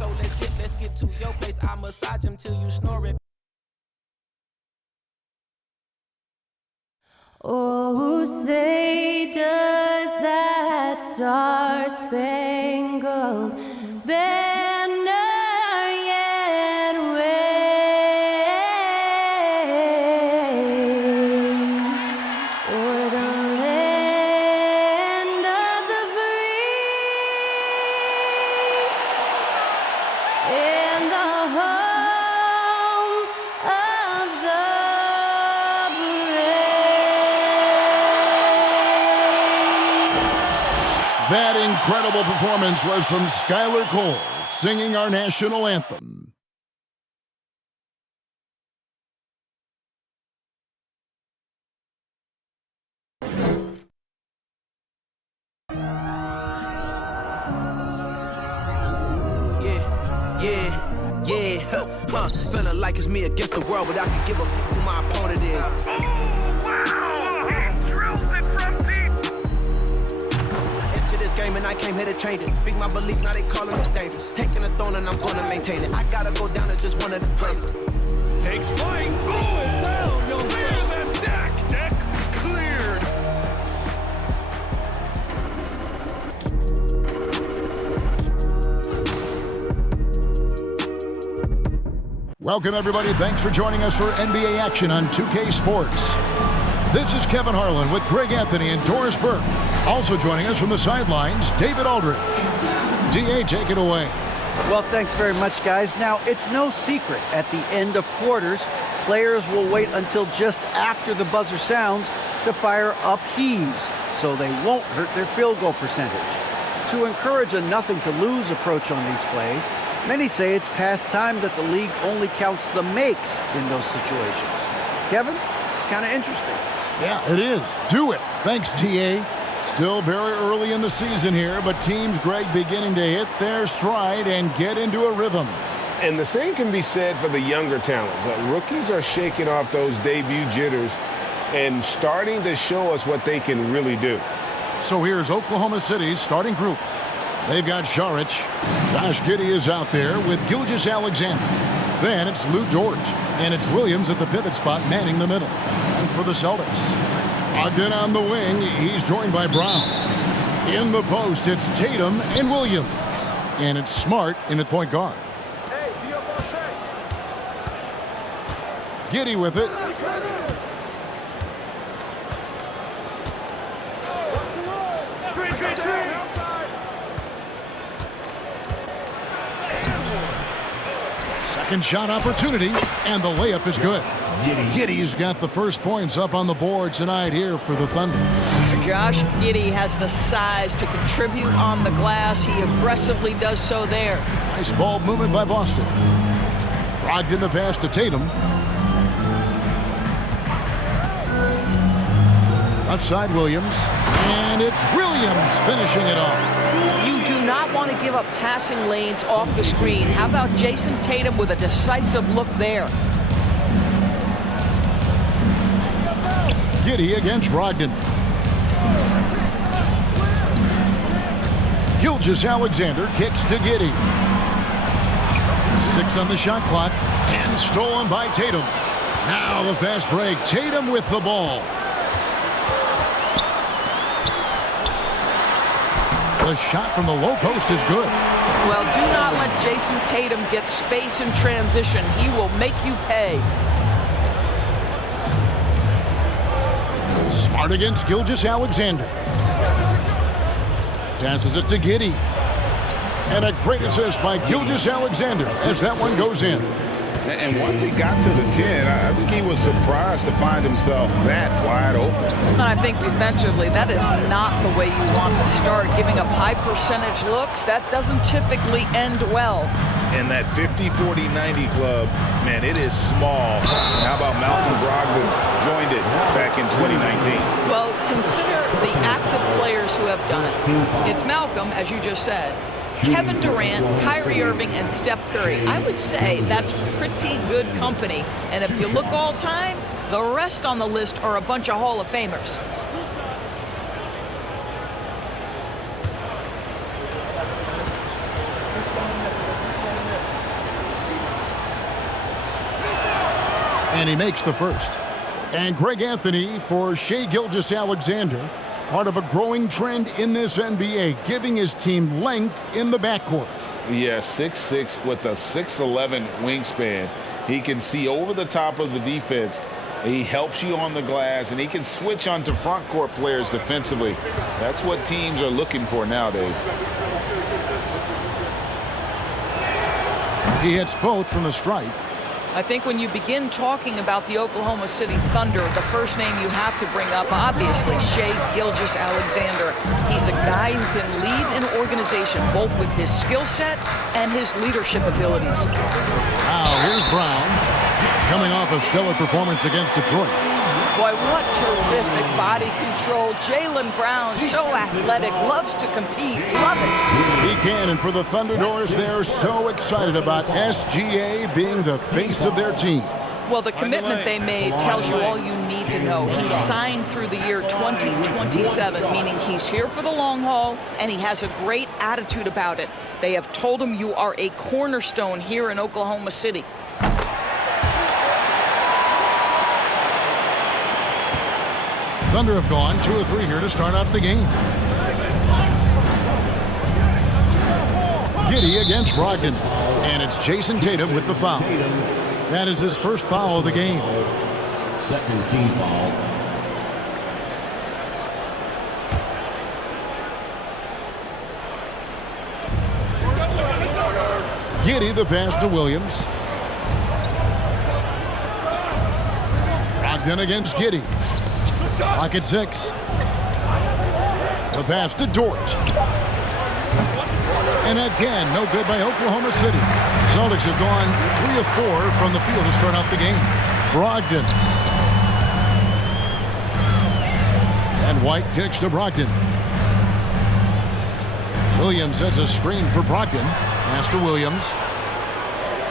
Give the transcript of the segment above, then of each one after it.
So let's get to your place. I massage him till you snore it. Oh, say does that star-spangled banner yet wave o'er the land of the free and the home of the That incredible performance was from Skylar Cole, singing our national anthem. Feeling like it's me against the world, but I can give a f who my opponent is. And I came here to change it. Big my belief, now they calling it dangerous. Taking the throne and I'm gonna maintain it. I gotta go down as just one of the greatest. Takes flight. Boom! Down. Clear the deck. Deck cleared. Welcome, everybody. Thanks for joining us for NBA action on 2K Sports. This is Kevin Harlan with Greg Anthony and Doris Burke. Also joining us from the sidelines, David Aldridge. DA, take it away. Well, thanks very much, guys. Now, it's no secret at the end of quarters, players will wait until just after the buzzer sounds to fire up heaves, so they won't hurt their field goal percentage. To encourage a nothing-to-lose approach on these plays, many say it's past time that the league only counts the makes in those situations. Kevin, it's kind of interesting. Yeah, it is. Do it. Thanks, DA. Still very early in the season here, but teams, Greg, beginning to hit their stride and get into a rhythm. And the same can be said for the younger talents. Rookies are shaking off those debut jitters and starting to show us what they can really do. So here's Oklahoma City's starting group. They've got Saric. Josh Giddey is out there with Gilgeous-Alexander. Then it's Lou Dort, and it's Williams at the pivot spot manning the middle. And for the Celtics, Ogden on the wing, he's joined by Brown. In the post, it's Tatum and Williams. And it's Smart in at point guard. Giddey with it. Second shot opportunity, and the layup is good. Giddey's got the first points up on the board tonight here for the Thunder. Josh Giddey has the size to contribute on the glass. He aggressively does so there. Nice ball movement by Boston. Brogdon the pass to Tatum. Left side Williams, and it's Williams finishing it off. You do not want to give up passing lanes off the screen. How about Jason Tatum with a decisive look there? Giddey against Brogdon. Gilgeous-Alexander kicks to Giddey. 6 on the shot clock, and stolen by Tatum. Now the fast break. Tatum with the ball. The shot from the low post is good. Well, do not let Jason Tatum get space in transition. He will make you pay. Smart against Gilgeous-Alexander. Passes it to Giddey. And a great assist by Gilgeous-Alexander as that one goes in. And once he got to the 10, I think he was surprised to find himself that wide open. And I think defensively, that is not the way you want to start. Giving up high percentage looks, that doesn't typically end well. And that 50-40-90 club, man, it is small. How about Malcolm Brogdon joined it back in 2019? Well, consider the active players who have done it. It's Malcolm, as you just said, Kevin Durant, Kyrie Irving, and Steph Curry. I would say that's pretty good company. And if you look all time, the rest on the list are a bunch of Hall of Famers. And he makes the first. And Greg Anthony for Shai Gilgeous-Alexander, part of a growing trend in this NBA, giving his team length in the backcourt. Yeah, 6'6" with a 6'11" wingspan. He can see over the top of the defense. He helps you on the glass, and he can switch onto front court players defensively. That's what teams are looking for nowadays. He hits both from the stripe. I think when you begin talking about the Oklahoma City Thunder, the first name you have to bring up, obviously, Shai Gilgeous-Alexander. He's a guy who can lead an organization, both with his skill set and his leadership abilities. Now, here's Brown, coming off a stellar performance against Detroit. Boy, what terrific body control. Jaylen Brown, so athletic, loves to compete, love it. He can, and for the Thunderbirds, they're so excited about SGA being the face of their team. Well, the commitment they made tells you all you need to know. He signed through the year 2027, meaning he's here for the long haul, and he has a great attitude about it. They have told him you are a cornerstone here in Oklahoma City. Thunder have gone 2 of 3 here to start out the game. Giddey against Brogdon. And it's Jason Tatum with the foul. That is his first foul of the game. Second team foul. Giddey the pass to Williams. Brogdon against Giddey. Lock at 6. The pass to Dort. And again, no good by Oklahoma City. The Celtics have gone 3 of 4 from the field to start out the game. Brogdon. And White kicks to Brogdon. Williams sets a screen for Brogdon. Pass to Williams.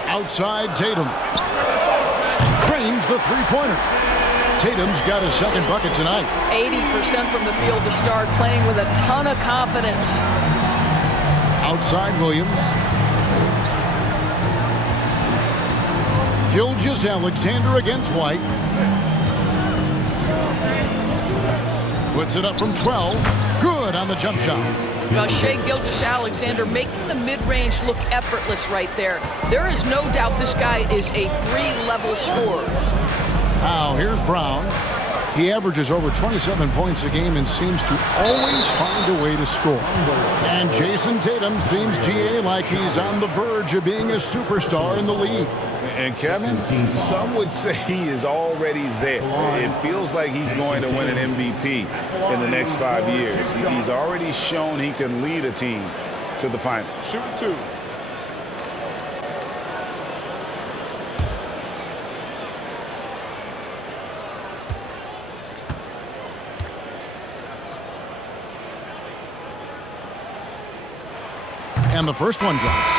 Outside Tatum. Cranes the three-pointer. Tatum's got his second bucket tonight. 80% from the field to start, playing with a ton of confidence. Outside Williams. Gilgeous-Alexander against White. Puts it up from 12. Good on the jump shot. Well, Shai Gilgeous-Alexander making the mid-range look effortless right there. There is no doubt this guy is a 3-level scorer. Now, here's Brown. He averages over 27 points a game and seems to always find a way to score. And Jason Tatum seems, GA, like he's on the verge of being a superstar in the league. And Kevin, some would say he is already there. It feels like he's going to win an MVP in the next 5 years. He's already shown he can lead a team to the finals. Shoot 2. And the first one drops.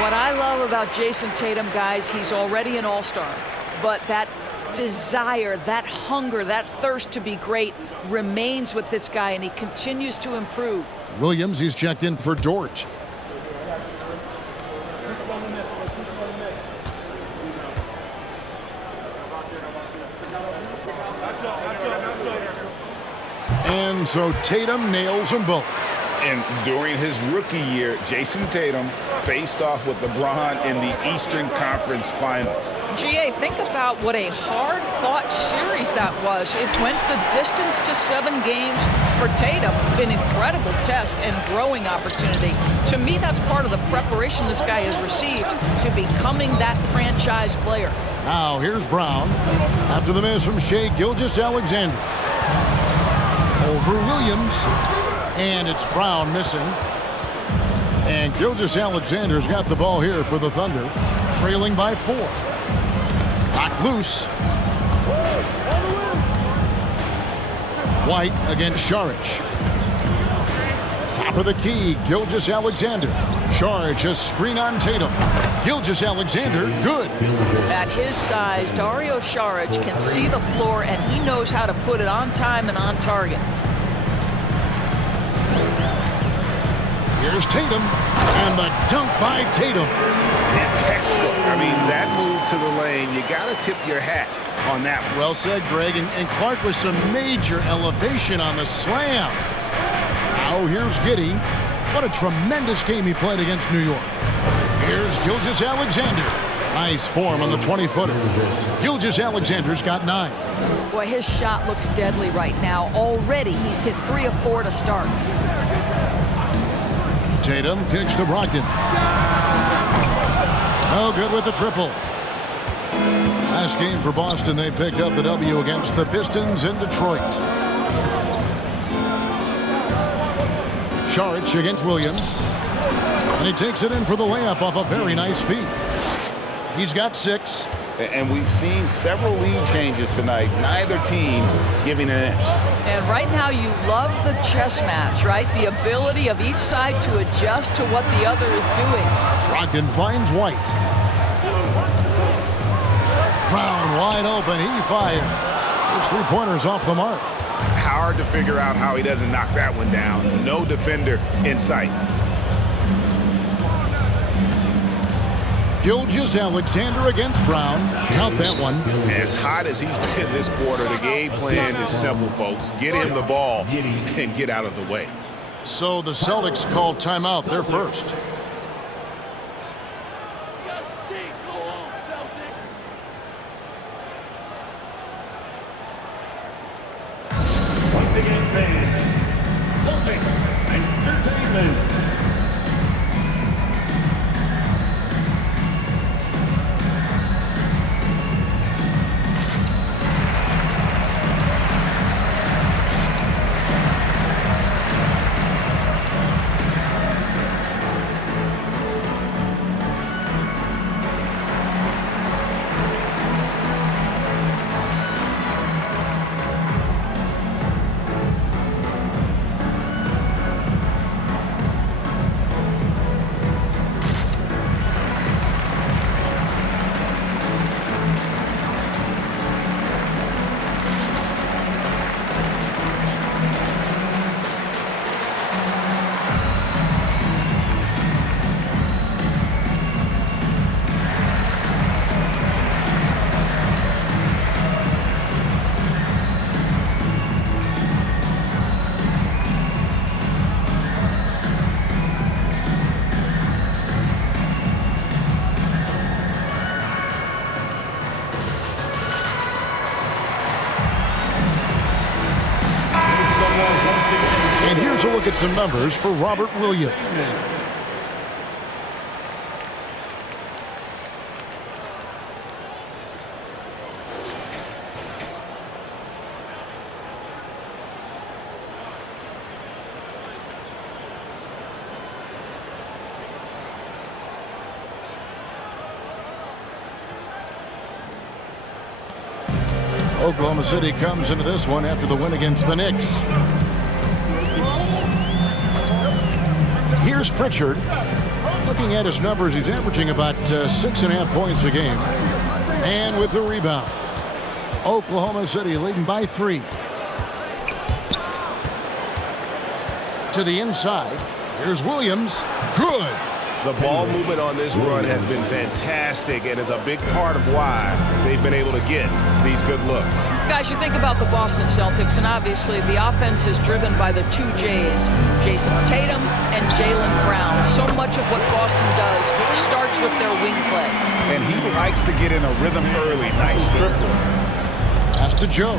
What I love about Jason Tatum, guys, he's already an all-star. But that desire, that hunger, that thirst to be great remains with this guy, and he continues to improve. Williams, he's checked in for Dort. And so Tatum nails them both. And during his rookie year, Jason Tatum faced off with LeBron in the Eastern Conference Finals. GA, think about what a hard-fought series that was. It went the distance to 7 games. For Tatum, an incredible test and growing opportunity. To me, that's part of the preparation this guy has received to becoming that franchise player. Now, here's Brown. After the miss from Shai Gilgeous-Alexander. Over Williams. And it's Brown missing. And Gilgeous-Alexander's got the ball here for the Thunder, trailing by 4. Knocked loose. White against Saric. Top of the key, Gilgeous-Alexander. Saric, a screen on Tatum. Gilgeous-Alexander, good. At his size, Dario Saric can see the floor, and he knows how to put it on time and on target. Here's Tatum, and the dunk by Tatum. And textbook. I mean, that move move to the lane. You got to tip your hat on that one. Well said, Greg. And Clark with some major elevation on the slam. Now here's Giddey. What a tremendous game he played against New York. Here's Gilgeous-Alexander. Nice form on the 20-footer. Gilgeous-Alexander's got 9. Boy, his shot looks deadly right now. Already, he's hit 3 of 4 to start. Tatum kicks to Brogdon. No good with the triple. Last game for Boston, they picked up the W against the Pistons in Detroit. Saric against Williams. And he takes it in for the layup off a very nice feed. He's got 6. And we've seen several lead changes tonight. Neither team giving an inch. And right now you love the chess match, right? The ability of each side to adjust to what the other is doing. Brogdon finds White. Brown wide open. He fires. His 3-pointers off the mark. Hard to figure out how he doesn't knock that one down. No defender in sight. Gilgeous-Alexander against Brown. Count that one. As hot as he's been this quarter, the game plan is simple, folks. Get him the ball and get out of the way. So the Celtics call timeout. They're first. Once again, fans, Celtics Entertainment. And here's a look at some numbers for Robert Williams. Oklahoma City comes into this one after the win against the Knicks. Here's Pritchard. Looking at his numbers, he's averaging about 6.5 points a game. And with the rebound, Oklahoma City leading by 3. To the inside. Here's Williams. Good. The ball movement on this run has been fantastic and is a big part of why they've been able to get these good looks. Guys, you think about the Boston Celtics, and obviously the offense is driven by the 2 J's, Jason Tatum and Jaylen Brown. So much of what Boston does starts with their wing play. And he likes to get in a rhythm early. Nice triple. Pass to Joe.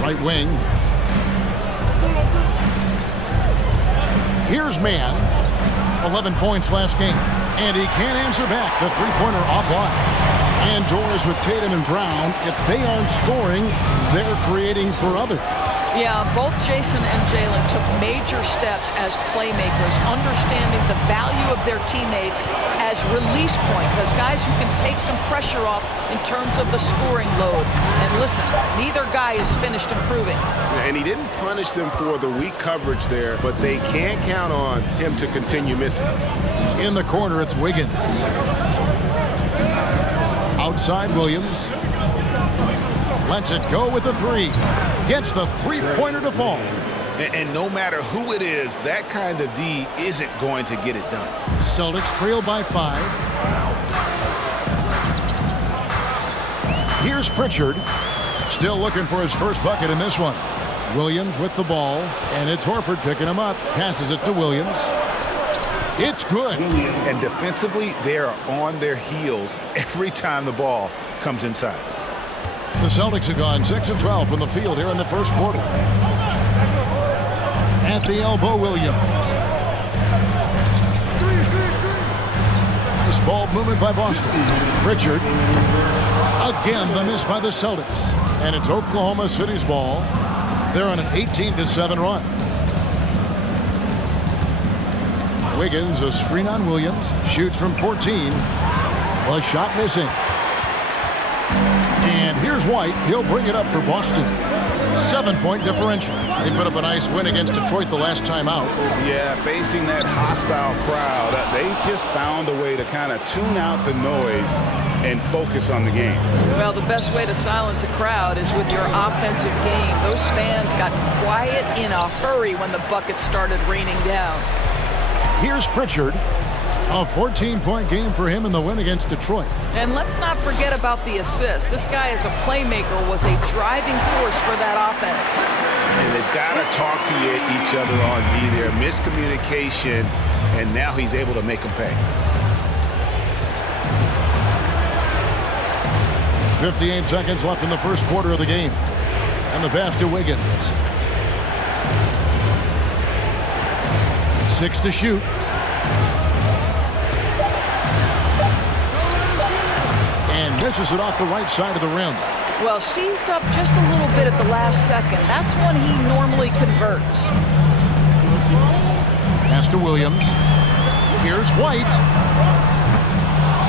Right wing. Here's Mann. 11 points last game. And he can't answer back. The 3-pointer offline. And doors with Tatum and Brown. If they aren't scoring, they're creating for others. Yeah, both Jason and Jaylen took major steps as playmakers, understanding the value of their teammates as release points, as guys who can take some pressure off in terms of the scoring load. And listen, neither guy is finished improving. And he didn't punish them for the weak coverage there, but they can't count on him to continue missing. In the corner, it's Wiggins. Outside, Williams. Lets it go with the 3. Gets the 3-pointer to fall. And no matter who it is, that kind of D isn't going to get it done. Celtics trail by 5. Here's Pritchard. Still looking for his first bucket in this one. Williams with the ball, and it's Horford picking him up. Passes it to Williams. It's good. And defensively, they are on their heels every time the ball comes inside. The Celtics have gone 6 of 12 from the field here in the first quarter. At the elbow, Williams. Nice ball movement by Boston. Pritchard. Again, the miss by the Celtics. And it's Oklahoma City's ball. They're on an 18-7 run. Wiggins, a screen on Williams. Shoots from 14. A shot missing. And here's White. He'll bring it up for Boston. 7-point differential. They put up a nice win against Detroit the last time out. Yeah, facing that hostile crowd, they just found a way to kind of tune out the noise and focus on the game. Well, the best way to silence a crowd is with your offensive game. Those fans got quiet in a hurry when the buckets started raining down. Here's Pritchard. A 14-point game for him in the win against Detroit. And let's not forget about the assist. This guy as a playmaker was a driving force for that offense. And they've got to talk to each other on D there. Miscommunication, and now he's able to make them pay. 58 seconds left in the first quarter of the game. And the pass to Wiggins. 6 to shoot. And misses it off the right side of the rim. Well, seized up just a little bit at the last second. That's when he normally converts. Pass to Williams. Here's White.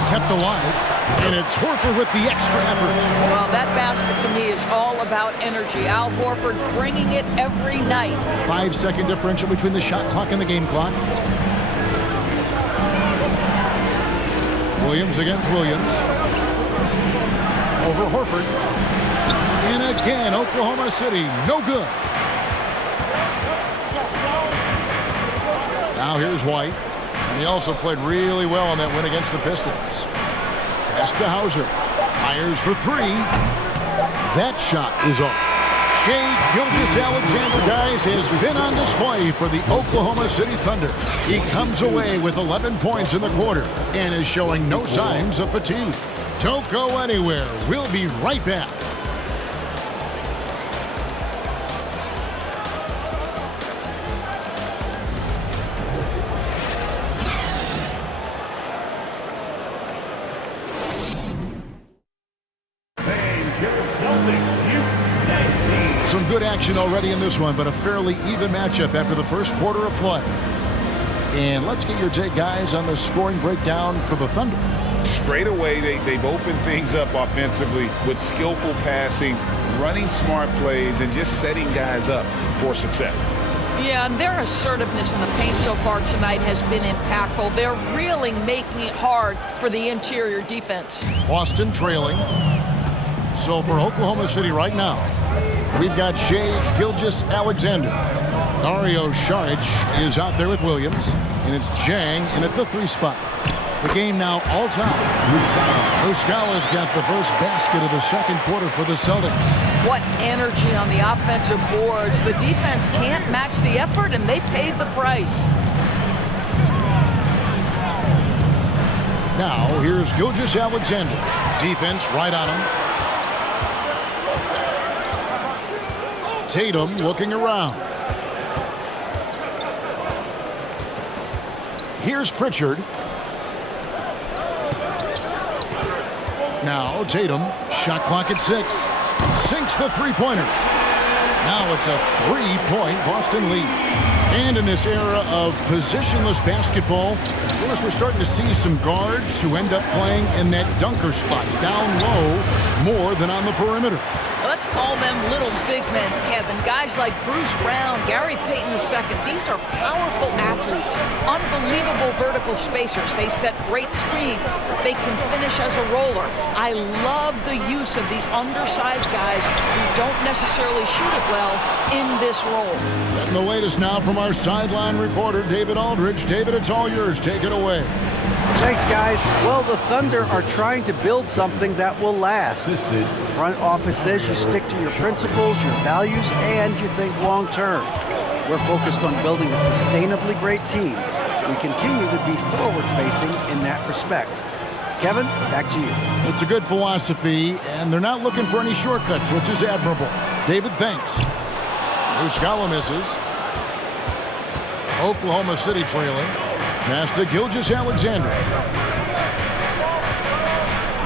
Kept alive. And it's Horford with the extra effort. Well, that basket to me is all about energy. Al Horford bringing it every night. 5-second differential between the shot clock and the game clock. Williams against Williams. Over Horford. And again, Oklahoma City, no good. Now here's White. And he also played really well on that win against the Pistons. Pass to Hauser. Fires for 3. That shot is off. Shai Gilgeous-Alexander, guys, has been on display for the Oklahoma City Thunder. He comes away with 11 points in the quarter and is showing no signs of fatigue. Don't go anywhere. We'll be right back. Some good action already in this one, but a fairly even matchup after the first quarter of play. And let's get your take, guys, on the scoring breakdown for the Thunder. Straight away, they've opened things up offensively with skillful passing, running smart plays, and just setting guys up for success. Yeah, and their assertiveness in the paint so far tonight has been impactful. They're really making it hard for the interior defense. Boston trailing. So for Oklahoma City right now, we've got Shai Gilgeous-Alexander. Dario Saric is out there with Williams, and it's Jang in at the 3 spot. The game now all time. Muscala's got the first basket of the second quarter for the Celtics. What energy on the offensive boards. The defense can't match the effort, and they paid the price. Now, here's Gilgeous-Alexander. Defense right on him. Tatum looking around. Here's Pritchard. Now Tatum, shot clock at 6. Sinks the three-pointer. Now it's a 3-point Boston lead. And in this era of positionless basketball, of course, we're starting to see some guards who end up playing in that dunker spot, down low, more than on the perimeter. Let's call them little big men, Kevin. Guys like Bruce Brown, Gary Payton II. These are powerful athletes athletes. Unbelievable vertical spacers. They set great screens. They can finish as a roller. I love the use of these undersized guys who don't necessarily shoot it well in this role. Getting the latest now from our sideline reporter, David Aldridge. David, it's all yours. Take it away. Thanks, guys. Well, the Thunder are trying to build something that will last. The front office says you stick to your principles, your values, and you think long term. We're focused on building a sustainably great team. We continue to be forward-facing in that respect. Kevin, back to you. It's a good philosophy, and they're not looking for any shortcuts, which is admirable. David, thanks. Muscala misses. Oklahoma City trailing. Pass to Gilgeous-Alexander.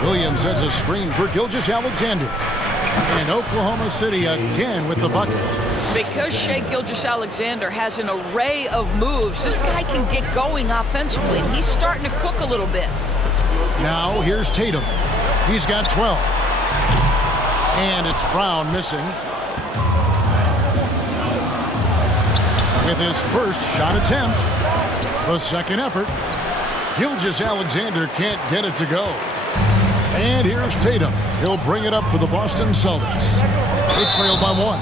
Williams has a screen for Gilgeous-Alexander. And Oklahoma City again with the bucket. Because Shai Gilgeous-Alexander has an array of moves, this guy can get going offensively. He's starting to cook a little bit. Now here's Tatum. He's got 12. And it's Brown missing. With his first shot attempt. The second effort. Gilgeous-Alexander can't get it to go. And here's Tatum. He'll bring it up for the Boston Celtics. They trail by 1.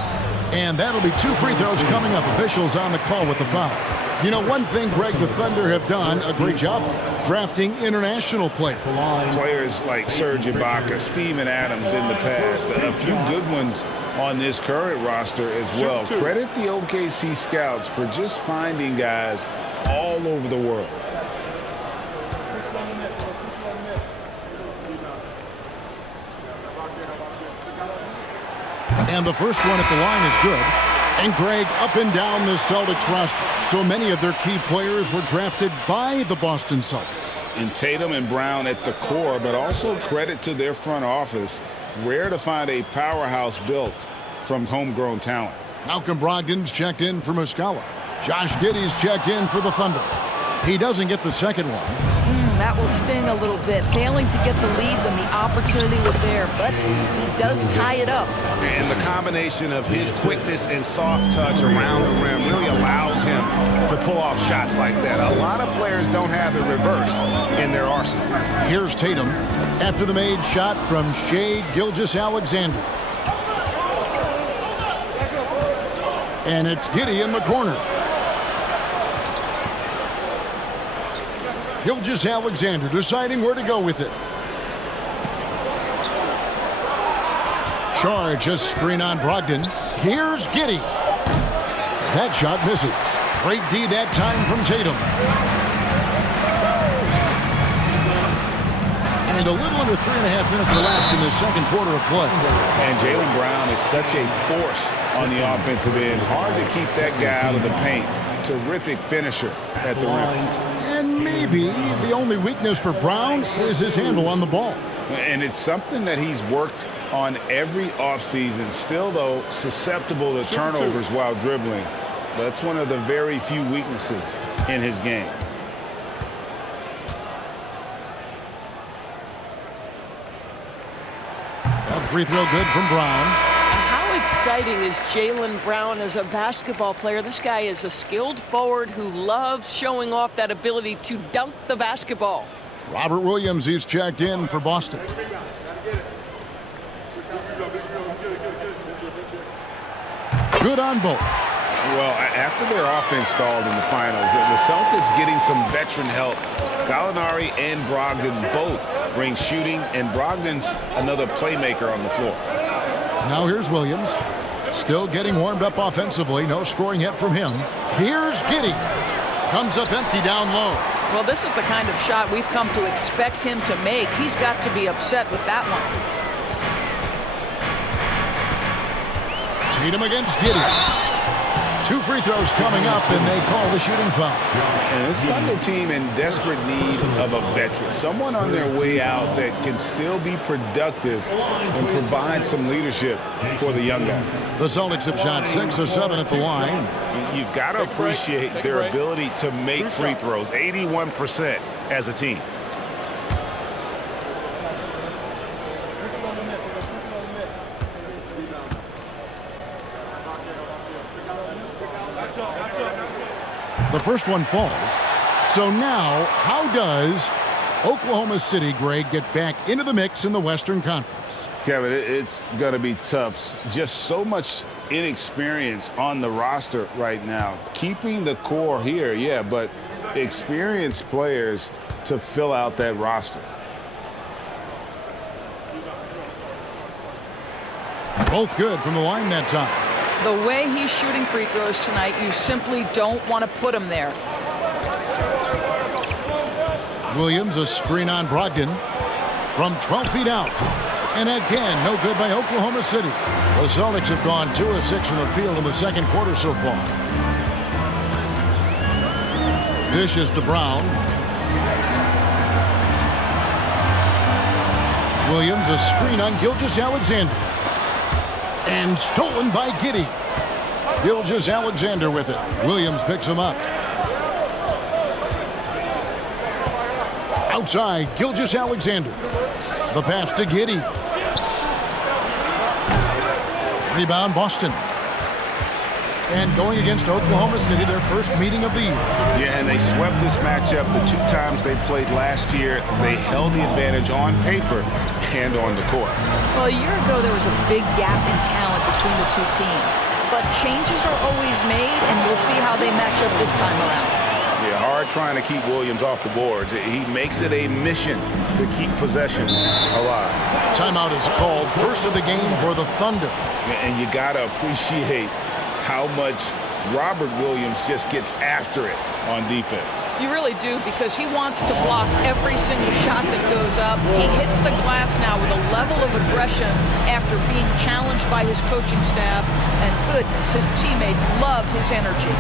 And that'll be 2 free throws coming up. Officials on the call with the foul. You know, one thing, Greg, the Thunder have done a great job of drafting international players. Players like Serge Ibaka, Steven Adams in the past, a few good ones on this current roster as well. Credit the OKC scouts for just finding guys all over the world. And the first one at the line is good. And Greg, up and down the Celtics roster, so many of their key players were drafted by the Boston Celtics. And Tatum and Brown at the core, but also credit to their front office. Rare to find a powerhouse built from homegrown talent. Malcolm Brogdon's checked in for Muscala. Josh Giddey's checked in for the Thunder. He doesn't get the second one. That will sting a little bit, failing to get the lead when the opportunity was there, but he does tie it up. And the combination of his quickness and soft touch around the rim really allows him to pull off shots like that. A lot of players don't have the reverse in their arsenal. Here's Tatum after the made shot from Shai Gilgeous-Alexander. And it's Giddey in the corner. Gilgeous-Alexander deciding where to go with it. Charge a screen on Brogdon. Here's Giddey. That shot misses. Great D that time from Tatum. And a little under 3.5 minutes elapsed in the second quarter of play. And Jaylen Brown is such a force on the offensive end. Hard to keep that guy out of the paint. Terrific finisher at the rim. And maybe the only weakness for Brown is his handle on the ball. And it's something that he's worked on every offseason. Still, though, susceptible to turnovers while dribbling. That's one of the very few weaknesses in his game. That free throw good from Brown. How exciting is Jaylen Brown as a basketball player? This guy is a skilled forward who loves showing off that ability to dunk the basketball. Robert Williams, he's checked in for Boston. Good on both. Well, after their offense stalled in the finals, the Celtics getting some veteran help. Gallinari and Brogdon both bring shooting, and Brogdon's another playmaker on the floor. Now here's Williams. Still getting warmed up offensively. No scoring yet from him. Here's Giddey. Comes up empty down low. Well, this is the kind of shot we've come to expect him to make. He's got to be upset with that one. Tatum against Giddey. 2 free throws coming up, and they call the shooting foul. And this Thunder team in desperate need of a veteran. Someone on their way out that can still be productive and provide some leadership for the young guys. The Celtics have shot 6 of 7 at the line. You've got to appreciate their ability to make free throws. 81% as a team. The first one falls. So now, how does Oklahoma City, Greg, get back into the mix in the Western Conference? Kevin, it's going to be tough. Just so much inexperience on the roster right now. Keeping the core here, yeah, but experienced players to fill out that roster. Both good from the line that time. The way he's shooting free throws tonight, you simply don't want to put him there. Williams, a screen on Brogdon from 12 feet out. And again, no good by Oklahoma City. The Celtics have gone 2 of 6 from the field in the second quarter so far. Dishes to Brown. Williams, a screen on Gilgeous-Alexander. And stolen by Giddey. Gilgeous-Alexander with it. Williams picks him up. Outside, Gilgeous-Alexander. The pass to Giddey. Rebound, Boston. And going against Oklahoma City, their first meeting of the year. Yeah, and they swept this matchup the 2 times they played last year. They held the advantage on paper and on the court. Well, a year ago, there was a big gap in talent between the 2 teams. But changes are always made, and we'll see how they match up this time around. Yeah, hard trying to keep Williams off the boards. He makes it a mission to keep possessions alive. Timeout is called, first of the game for the Thunder. And you got to appreciate how much Robert Williams just gets after it on defense. You really do, because he wants to block every single shot that goes up. He hits the glass now with a level of aggression after being challenged by his coaching staff. And goodness, his teammates love his energy.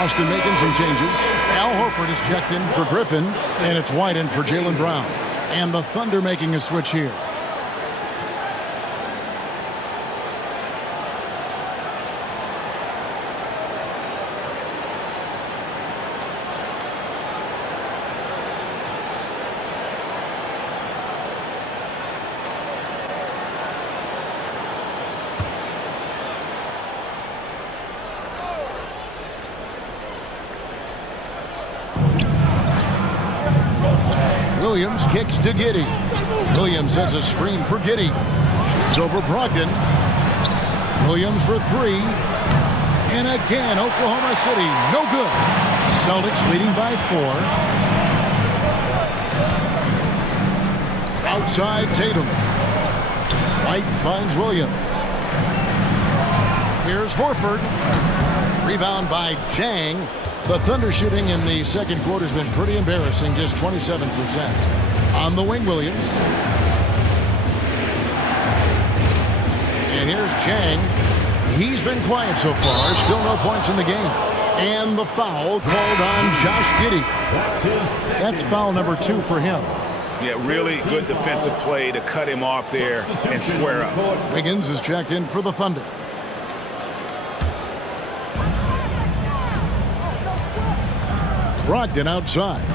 Boston making some changes. Al Horford is checked in for Griffin, and it's White in for Jaylen Brown. And the Thunder making a switch here. Williams kicks to Giddey. Williams sets a screen for Giddey. Shoots over Brogdon. Williams for 3. And again, Oklahoma City, no good. Celtics leading by 4. Outside Tatum. White finds Williams. Here's Horford. Rebound by Jang. The Thunder shooting in the second quarter has been pretty embarrassing, just 27%. On the wing, Williams. And here's Jang. He's been quiet so far, still no points in the game. And the foul called on Josh Giddey. That's foul number 2 for him. Yeah, really good defensive play to cut him off there and square up. Wiggins is checked in for the Thunder. Brogdon outside.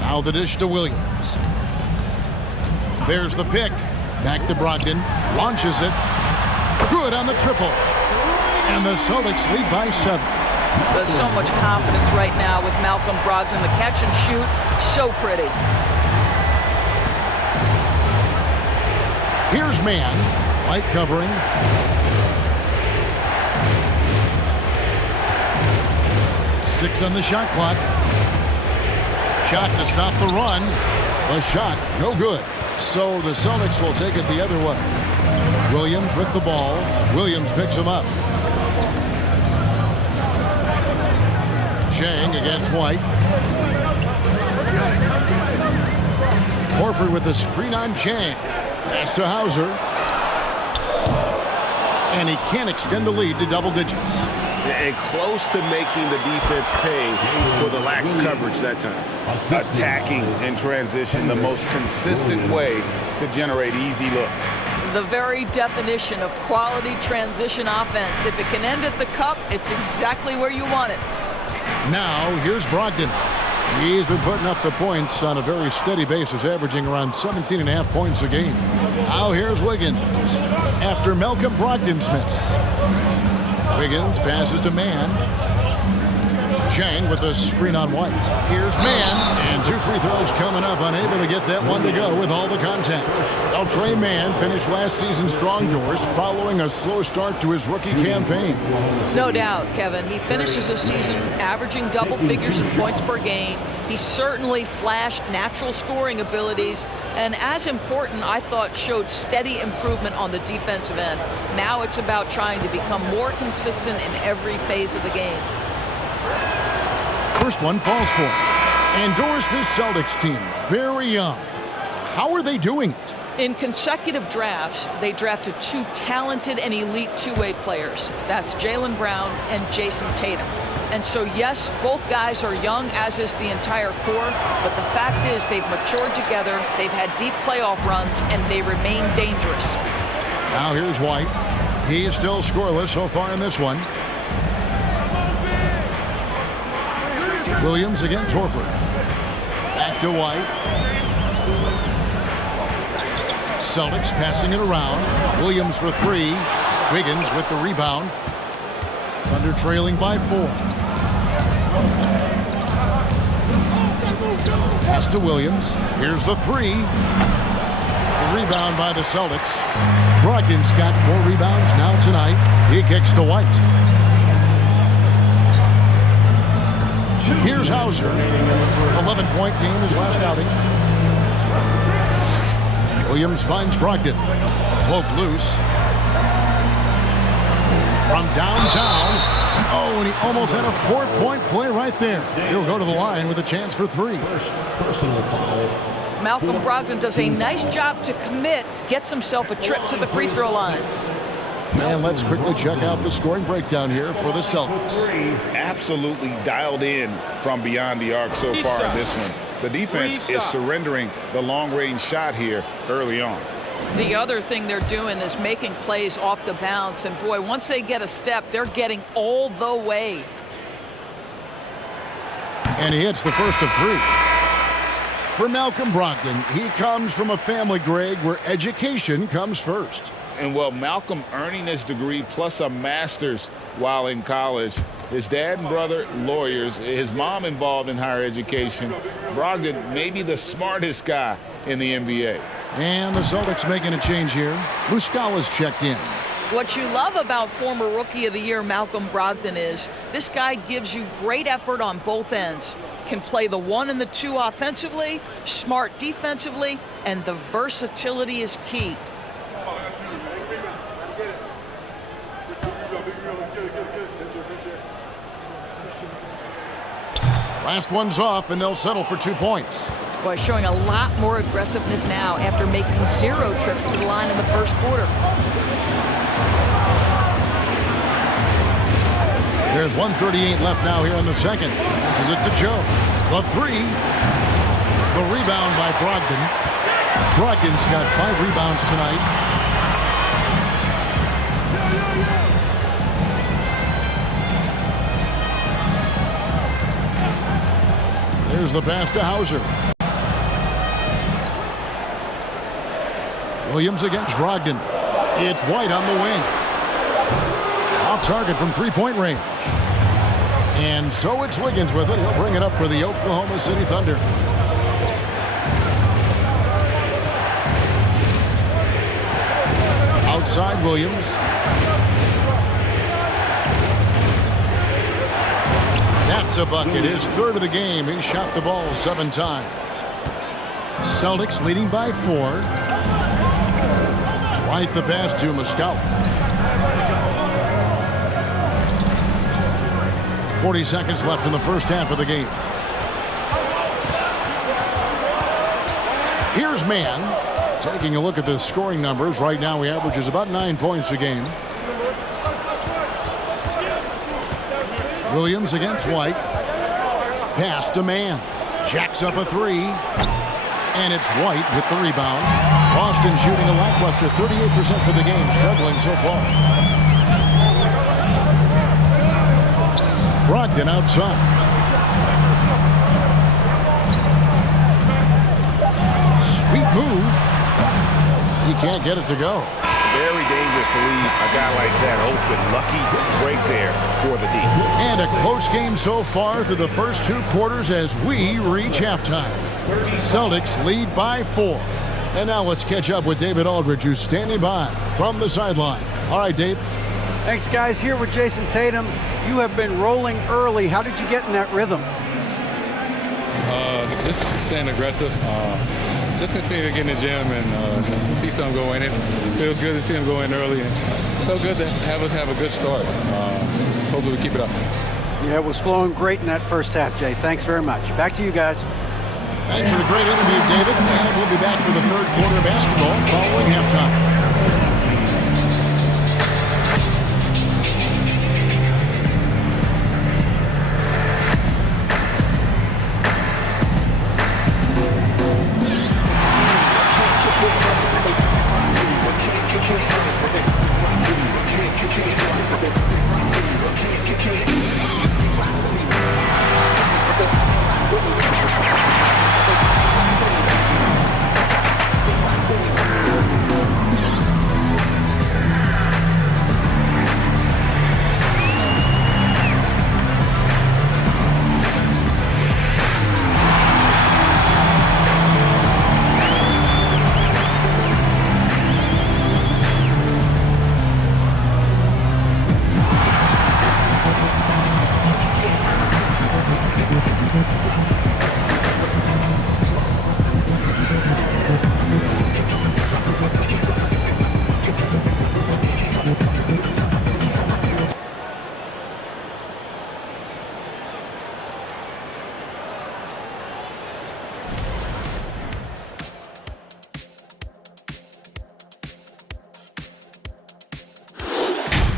Now the dish to Williams. There's the pick. Back to Brogdon. Launches it. Good on the triple. And the Celtics lead by 7. There's so much confidence right now with Malcolm Brogdon. The catch and shoot, so pretty. Here's man. White covering. Six on the shot clock. Shot to stop the run. The shot, no good. So the Celtics will take it the other way. Williams with the ball. Williams picks him up. Chang against White. Horford with the screen on Chang. Pass to Hauser. And he can't extend the lead to double digits. And close to making the defense pay for the lax coverage that time. Attacking in transition, the most consistent way to generate easy looks. The very definition of quality transition offense. If it can end at the cup, it's exactly where you want it. Now, here's Brogdon. He's been putting up the points on a very steady basis, averaging around 17.5 points a game. Now, here's Wiggins after Malcolm Brogdon's miss. Wiggins passes to Mann. Chang with a screen on White. Here's Mann, and 2 free throws coming up, unable to get that one to go with all the contact. Now Trey Mann finished last season's strong doors following a slow start to his rookie campaign. No doubt, Kevin. He finishes the season averaging double figures in points per game. He certainly flashed natural scoring abilities, and as important, I thought, showed steady improvement on the defensive end. Now it's about trying to become more consistent in every phase of the game. First one falls for him. And Doris, this Celtics team, very young. How are they doing it? In consecutive drafts, they drafted 2 talented and elite two-way players. That's Jaylen Brown and Jason Tatum. And so, yes, both guys are young, as is the entire core, but the fact is they've matured together, they've had deep playoff runs, and they remain dangerous. Now here's White. He's still scoreless so far in this one. Williams against Horford. Back to White. Celtics passing it around. Williams for 3. Wiggins with the rebound. Thunder trailing by 4. Pass to Williams. Here's the 3. The rebound by the Celtics. Brogdon's got 4 rebounds now tonight. He kicks to White. Here's Hauser. 11-point game his last outing. Williams finds Brogdon. Cloaked loose. From downtown. Oh, and he almost had a 4-point play right there. He'll go to the line with a chance for 3. Personal foul. Malcolm Brogdon does a nice job to commit, gets himself a trip to the free throw line. And let's quickly check out the scoring breakdown here for the Celtics. Absolutely dialed in from beyond the arc so far in this one. The defense is surrendering the long-range shot here early on. The other thing they're doing is making plays off the bounce. And, boy, once they get a step, they're getting all the way. And he hits the first of 3. For Malcolm Brogdon, he comes from a family, Greg, where education comes first. And, well, Malcolm earning his degree plus a master's while in college. His dad and brother, lawyers. His mom involved in higher education. Brogdon, maybe the smartest guy in the NBA. And the Celtics making a change here. Muscala's checked in. What you love about former Rookie of the Year Malcolm Brogdon is this guy gives you great effort on both ends. Can play the 1 and the 2 offensively, smart defensively, and the versatility is key. Last one's off, and they'll settle for 2 points. Boy, showing a lot more aggressiveness now after making 0 trips to the line in the first quarter. There's 1:38 left now here in the second. This is it to Joe. The 3. The rebound by Brogdon. Brogdon's got 5 rebounds tonight. There's the pass to Hauser. Williams against Brogdon. It's White on the wing. Off target from 3-point range. And so it's Wiggins with it. He'll bring it up for the Oklahoma City Thunder. side, Williams. That's a bucket. His third of the game. He shot the ball 7 times. Celtics leading by 4. Right the pass to Muscala. 40 seconds left in the first half of the game. Here's Mann. Taking a look at the scoring numbers. Right now he averages about 9 points a game. Williams against White. Pass to Mann. Jacks up a 3. And it's White with the rebound. Boston shooting a lackluster 38% for the game. Struggling so far. Brogdon outside. Sweet move. He can't get it to go. Very dangerous to leave a guy like that open. Lucky break there for the D. And a close game so far through the first 2 quarters as we reach halftime. Celtics lead by 4. And now let's catch up with David Aldridge, who's standing by from the sideline. All right, Dave. Thanks, guys. Here with Jason Tatum. You have been rolling early. How did you get in that rhythm? Just staying aggressive. Just continue to get in the gym and see something go in. It feels good to see him go in early. And so good to have us have a good start. Hopefully we keep it up. Yeah, it was flowing great in that first half, Jay. Thanks very much. Back to you guys. Thanks for the great interview, David. And we'll be back for the third quarter of basketball following halftime.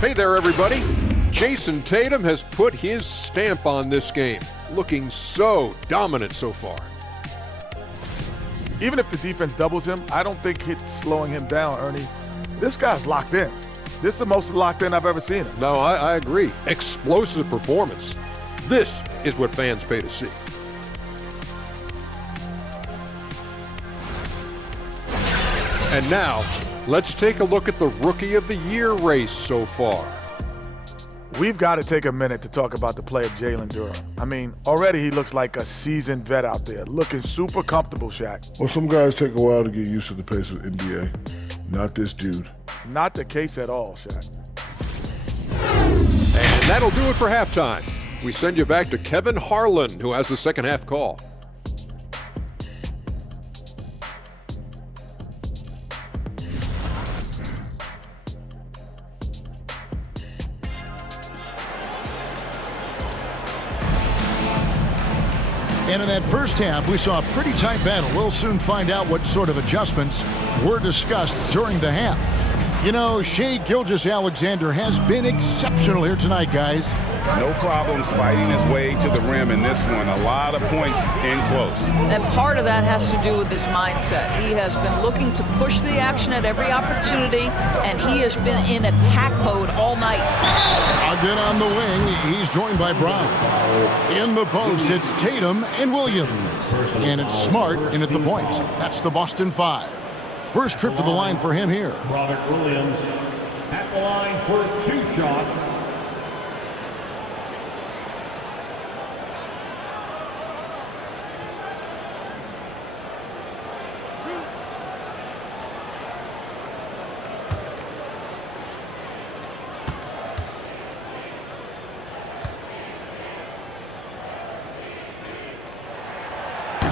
Hey there, everybody. Jason Tatum has put his stamp on this game, looking so dominant so far. Even if the defense doubles him, I don't think it's slowing him down, Ernie. This guy's locked in. This is the most locked in I've ever seen him. No, I agree. Explosive performance. This is what fans pay to see. And now, let's take a look at the Rookie of the Year race so far. We've got to take a minute to talk about the play of Jalen Durham. I mean, already he looks like a seasoned vet out there, looking super comfortable, Shaq. Well, some guys take a while to get used to the pace of NBA. Not this dude. Not the case at all, Shaq. And that'll do it for halftime. We send you back to Kevin Harlan, who has the second half call. And in that first half, we saw a pretty tight battle. We'll soon find out what sort of adjustments were discussed during the half. You know, Shai Gilgeous-Alexander has been exceptional here tonight, guys. No problems fighting his way to the rim in this one. A lot of points in close. And part of that has to do with his mindset. He has been looking to push the action at every opportunity, and he has been in attack mode all night. Again on the wing, he's joined by Brown. In the post, it's Tatum and Williams. And it's Smart in at the point. That's the Boston Five. First trip to the line for him here. Robert Williams at the line for 2 shots.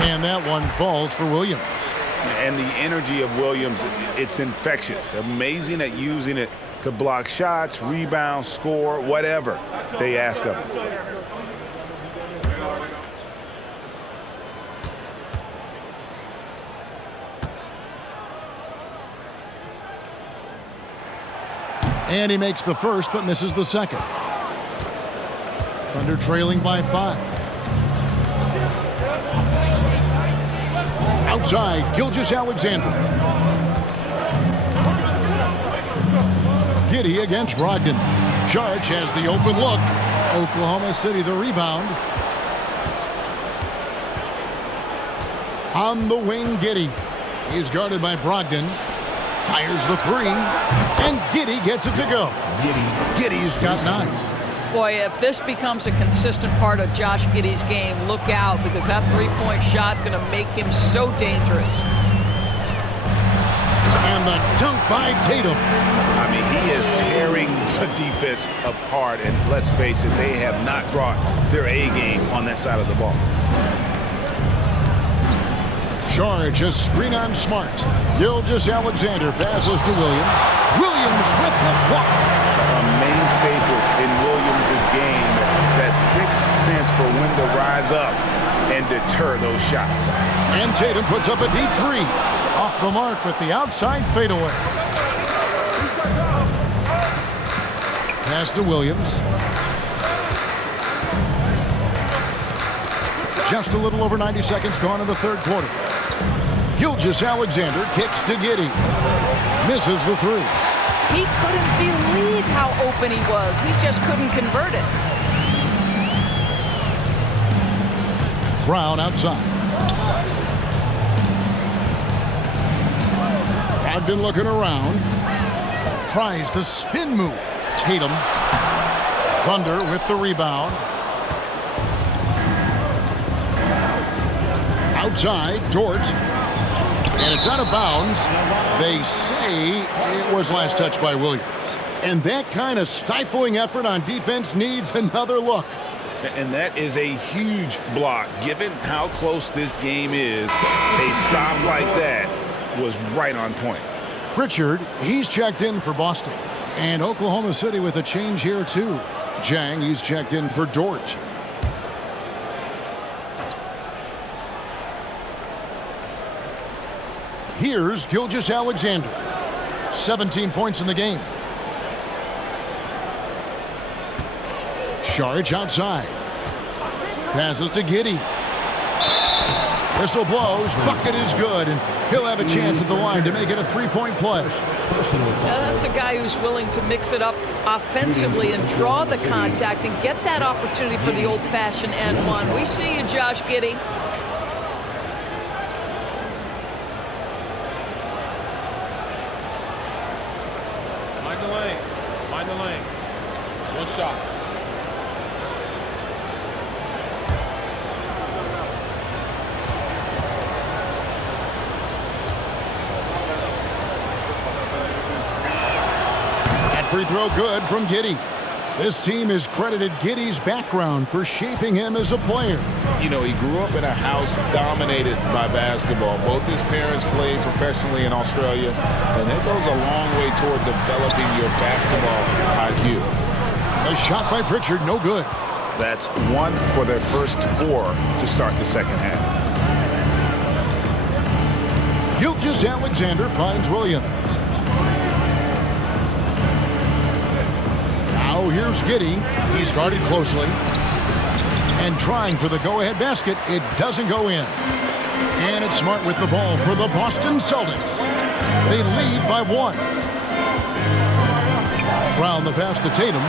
And that one falls for Williams. And the energy of Williams, it's infectious. Amazing at using it to block shots, rebound, score, whatever they ask of him. And he makes the first but misses the second. Thunder trailing by 5. Outside, Gilgeous-Alexander. Giddey against Brogdon. Saric has the open look. Oklahoma City the rebound. On the wing, Giddey. He's guarded by Brogdon. Fires the 3. And Giddey gets it to go. Giddey's got 9. Boy, if this becomes a consistent part of Josh Giddey's game, look out, because that three-point shot's going to make him so dangerous. And the dunk by Tatum. I mean, he is tearing the defense apart, and let's face it, they have not brought their A game on that side of the ball. Saric just screen on Smart. Gilgeous-Alexander passes to Williams. Williams with the block. A main staple in Williams' game, that sixth sense for when to rise up and deter those shots. And Tatum puts up a deep 3. Off the mark with the outside fadeaway. Pass to Williams. Just a little over 90 seconds gone in the third quarter. Gilgeous-Alexander kicks to Giddey. Misses the 3. He couldn't believe how open he was. He just couldn't convert it. Brown outside. Brogdon looking around. Tries the spin move. Tatum. Thunder with the rebound. Outside, Dort. And it's out of bounds. They say it was last touched by Williams. And that kind of stifling effort on defense needs another look. And that is a huge block. Given how close this game is, a stop like that was right on point. Pritchard, he's checked in for Boston. And Oklahoma City with a change here, too. Jang, he's checked in for Dort. Here's Gilgeous-Alexander. 17 points in the game. Saric outside. Passes to Giddey. Whistle blows. Bucket is good. And he'll have a chance at the line to make it a three-point play. Now that's a guy who's willing to mix it up offensively and draw the contact and get that opportunity for the old-fashioned and one. We see you, Josh Giddey. Mind the lanes. One shot. That free throw good from Giddey. This team has credited Giddey's background for shaping him as a player. You know, he grew up in a house dominated by basketball. Both his parents played professionally in Australia, and that goes a long way toward developing your basketball IQ. A shot by Pritchard, no good. That's 1 for their first 4 to start the second half. Gilgeous-Alexander finds Williams. Now here's Giddey. He's guarded closely. And trying for the go-ahead basket. It doesn't go in. And it's Smart with the ball for the Boston Celtics. They lead by 1. Brown the pass to Tatum.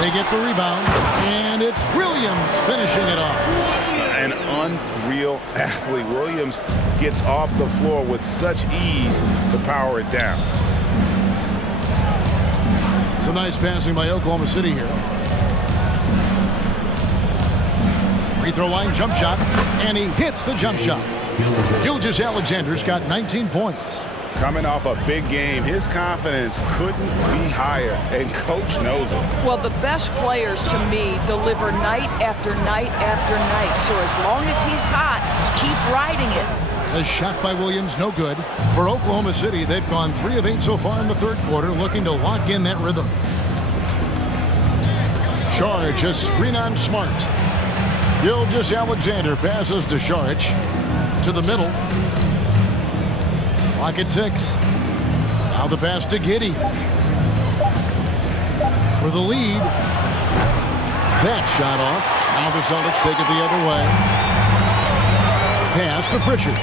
They get the rebound. And it's Williams finishing it off. An unreal athlete. Williams gets off the floor with such ease to power it down. Some nice passing by Oklahoma City here. Free throw line jump shot, and he hits the jump shot. Gilgeous-Alexander's got 19 points. Coming off a big game, his confidence couldn't be higher, and coach knows it. Well, the best players, to me, deliver night after night after night. So as long as he's hot, keep riding it. A shot by Williams, no good. For Oklahoma City, they've gone 3 of 8 so far in the third quarter, looking to lock in that rhythm. Charge, a screen on Smart. Gilgeous-Alexander passes to Saric. To the middle. Clock at 6. Now the pass to Giddey. For the lead. That shot off. Now the Celtics take it the other way. Pass to Pritchard.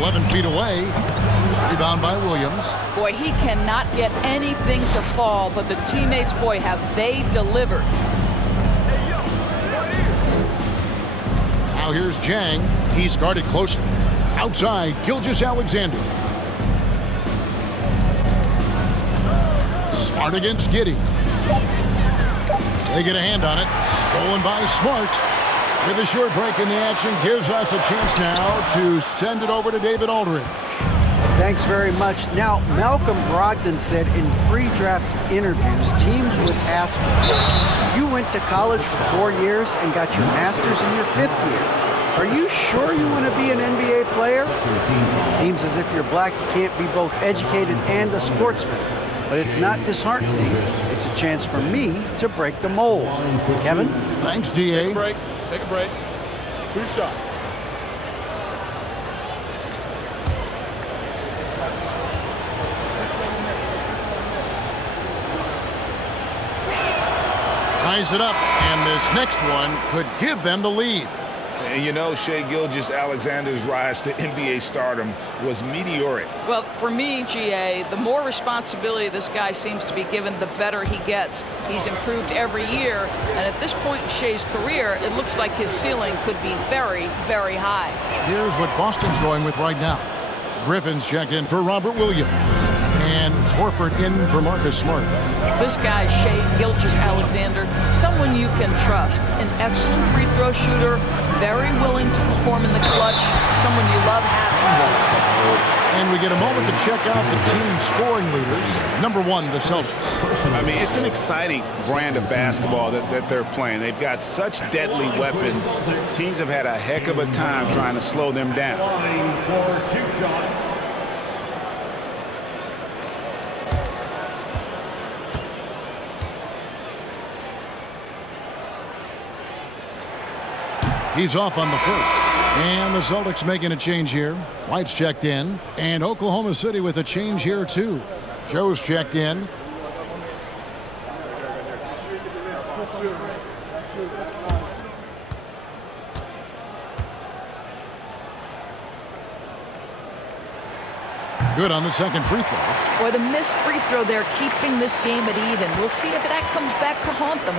11 feet away. Rebound by Williams. Boy, he cannot get anything to fall, but the teammates, boy, have they delivered. Now here's Jang. He's guarded closely. Outside, Gilgeous-Alexander. Smart against Giddey. They get a hand on it. Stolen by Smart. With a short break in the action, gives us a chance now to send it over to David Aldridge. Thanks very much. Now, Malcolm Brogdon said in pre-draft interviews, teams would ask him, you went to college for 4 years and got your master's in your 5th year. Are you sure you want to be an NBA player? It seems as if you're black, you can't be both educated and a sportsman. But it's not disheartening. It's a chance for me to break the mold. Kevin? Thanks, D.A. Take a break. Take a break. 2 shots. Ties it up, and this next one could give them the lead. And you know, Shai Gilgeous-Alexander's rise to NBA stardom was meteoric. Well, for me, GA, the more responsibility this guy seems to be given, the better he gets. He's improved every year, and at this point in Shai's career, it looks like his ceiling could be very, very high. Here's what Boston's going with right now. Griffin's checked in for Robert Williams. And it's Horford in for Marcus Smart. This guy, Shai Gilgeous-Alexander, someone you can trust. An excellent free throw shooter, very willing to perform in the clutch, someone you love having. And we get a moment to check out the team scoring leaders. Number 1, the Celtics. I mean, it's an exciting brand of basketball that they're playing. They've got such deadly weapons. Teams have had a heck of a time trying to slow them down. For 2 shots. He's off on the first. And the Celtics making a change here. White's checked in. And Oklahoma City with a change here, too. Joe's checked in. Good on the second free throw. Boy, the missed free throw there, keeping this game at even. We'll see if that comes back to haunt them.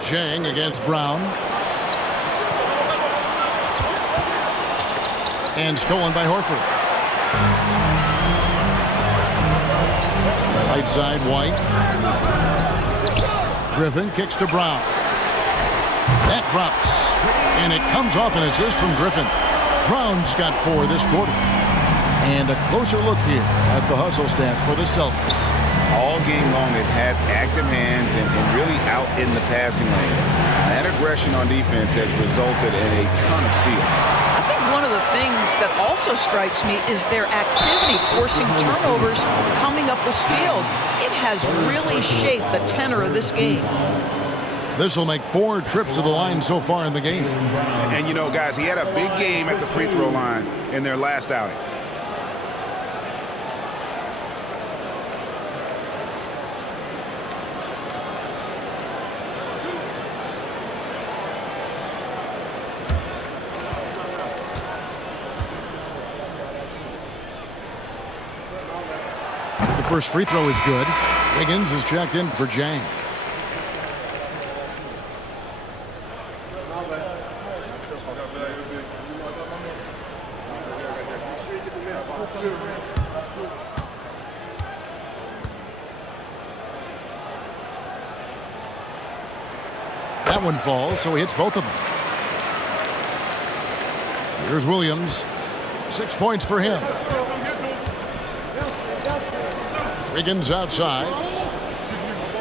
Jang against Brown. And stolen by Horford. Right side, White. Griffin kicks to Brown. That drops. And it comes off an assist from Griffin. Brown's got 4 this quarter. And a closer look here at the hustle stats for the Celtics. All game long, they've had active hands and really out in the passing lanes. That aggression on defense has resulted in a ton of steals. I think one of the things that also strikes me is their activity, forcing turnovers, coming up with steals. It has really shaped the tenor of this game. This will make 4 trips to the line so far in the game. And you know, guys, he had a big game at the free throw line in their last outing. The first free throw is good. Wiggins is checked in for Jang. That one falls, so he hits both of them. Here's Williams. 6 points for him. Wiggins outside.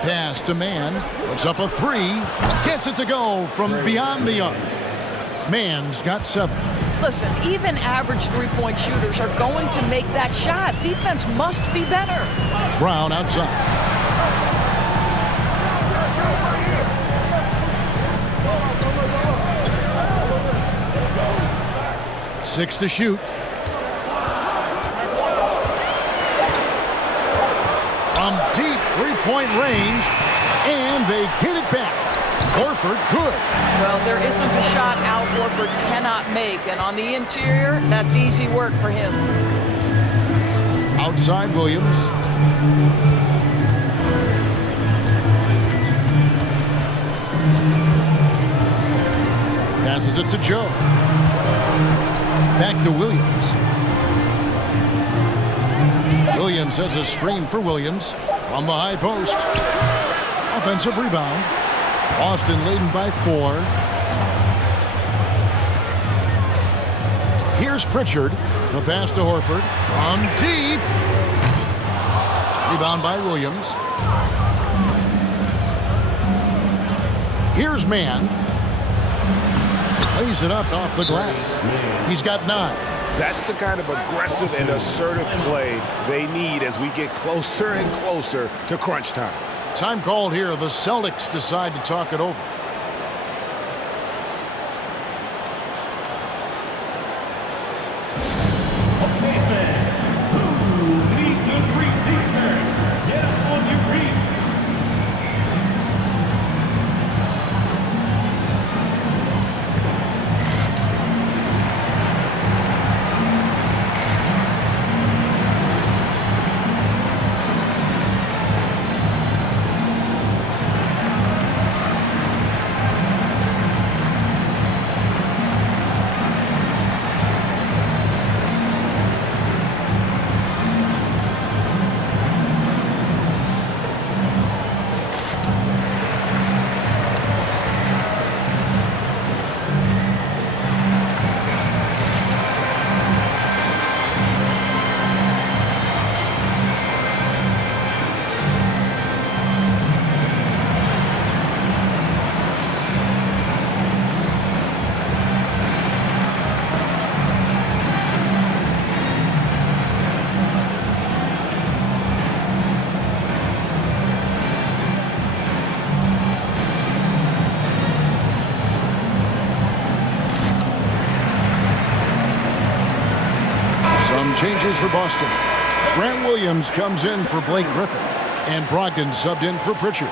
Pass to Mann. Puts up a three. Gets it to go from beyond the arc. Mann's got 7. Listen, even average three-point shooters are going to make that shot. Defense must be better. Brown outside. 6 to shoot. From deep three-point range, and they get it back. Horford good. Well, there isn't a shot Al Horford cannot make, and on the interior, that's easy work for him. Outside Williams. Passes it to Joe. Back to Williams. Williams sets a screen for Williams from the high post. Offensive rebound. Boston leading by 4. Here's Pritchard. The pass to Horford. On deep. Rebound by Williams. Here's Mann. Lays it up off the glass. He's got 9. That's the kind of aggressive and assertive play they need as we get closer and closer to crunch time. Time called here. The Celtics decide to talk it over. Okay, fans, who needs a free t-shirt? Get up on your feet. Changes for Boston. Grant Williams comes in for Blake Griffin, and Brogdon subbed in for Pritchard.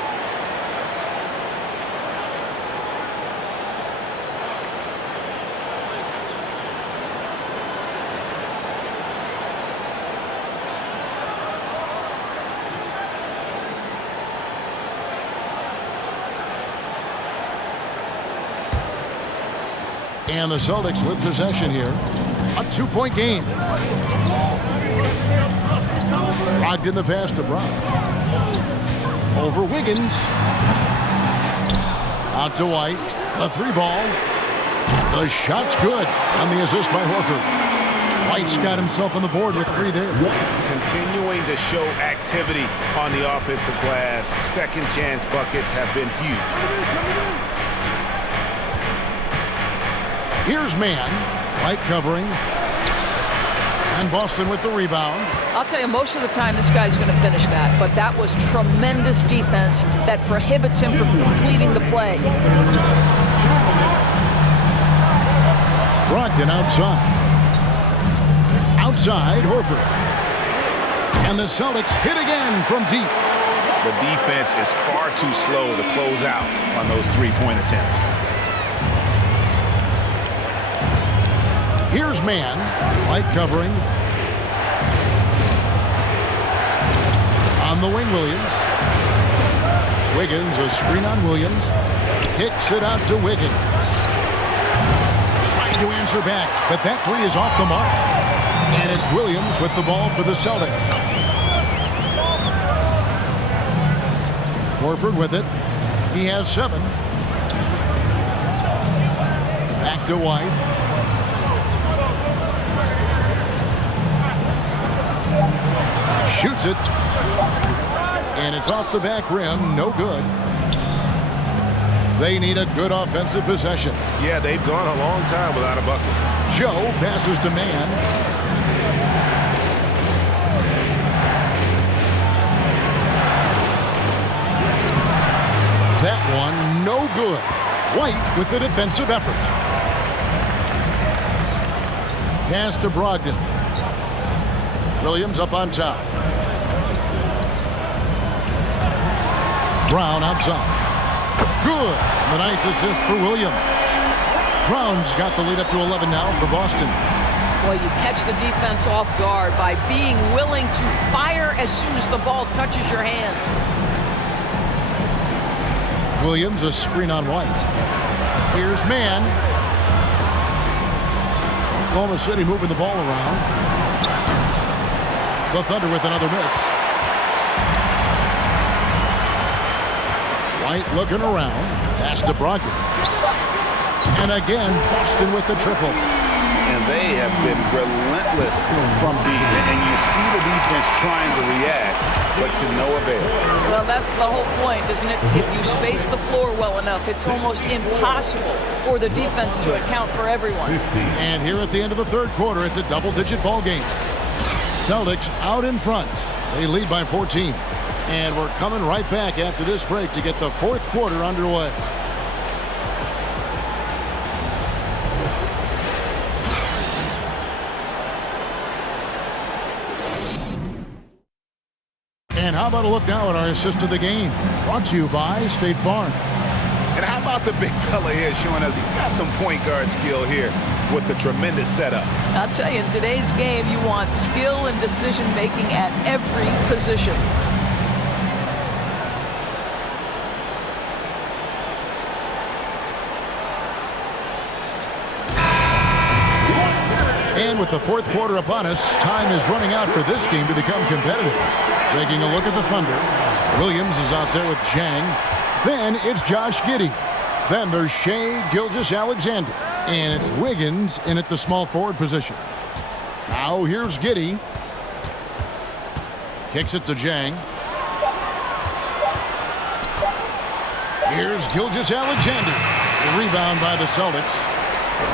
And the Celtics with possession here. A 2-point game. Brogdon the pass to Brown. Over Wiggins. Out to White. A 3-ball. The shot's good on the assist by Horford. White's got himself on the board with 3 there. Continuing to show activity on the offensive glass. Second chance buckets have been huge. Here's Mann. White covering. And Boston with the rebound. I'll tell you, most of the time this guy's going to finish that, but that was tremendous defense that prohibits him from completing the play. Brogdon outside. Outside, Horford. And the Celtics hit again from deep. The defense is far too slow to close out on those 3-point attempts. Here's Mann. White covering. On the wing, Williams. Wiggins, a screen on Williams. Kicks it out to Wiggins. Trying to answer back, but that 3 is off the mark. And it's Williams with the ball for the Celtics. Horford with it. He has 7. Back to White. Shoots it. And it's off the back rim. No good. They need a good offensive possession. Yeah, they've gone a long time without a bucket. Joe passes to Mann. That one, no good. White with the defensive effort. Pass to Brogdon. Williams up on top. Brown outside. Good. And a nice assist for Williams. Brown's got the lead up to 11 now for Boston. Well, you catch the defense off guard by being willing to fire as soon as the ball touches your hands. Williams, a screen on White. Here's Mann. Oklahoma City moving the ball around. The Thunder with another miss. White looking around. Pass to Brogdon. And again, Boston with the triple. And they have been relentless from deep. And you see the defense trying to react, but to no avail. Well, that's the whole point, isn't it? If you space the floor well enough, it's almost impossible for the defense to account for everyone. And here at the end of the third quarter, it's a double-digit ball game. Celtics out in front. They lead by 14. And we're coming right back after this break to get the fourth quarter underway. And how about a look now at our assist of the game? Brought to you by State Farm. And how about the big fella here showing us he's got some point guard skill here with the tremendous setup. I'll tell you, in today's game, you want skill and decision-making at every position. And with the fourth quarter upon us, time is running out for this game to become competitive. Taking a look at the Thunder. Williams is out there with Jang. Then it's Josh Giddey. Then there's Shai Gilgeous-Alexander. And it's Wiggins in at the small forward position. Now here's Giddey. Kicks it to Jang. Here's Gilgeous-Alexander. The rebound by the Celtics.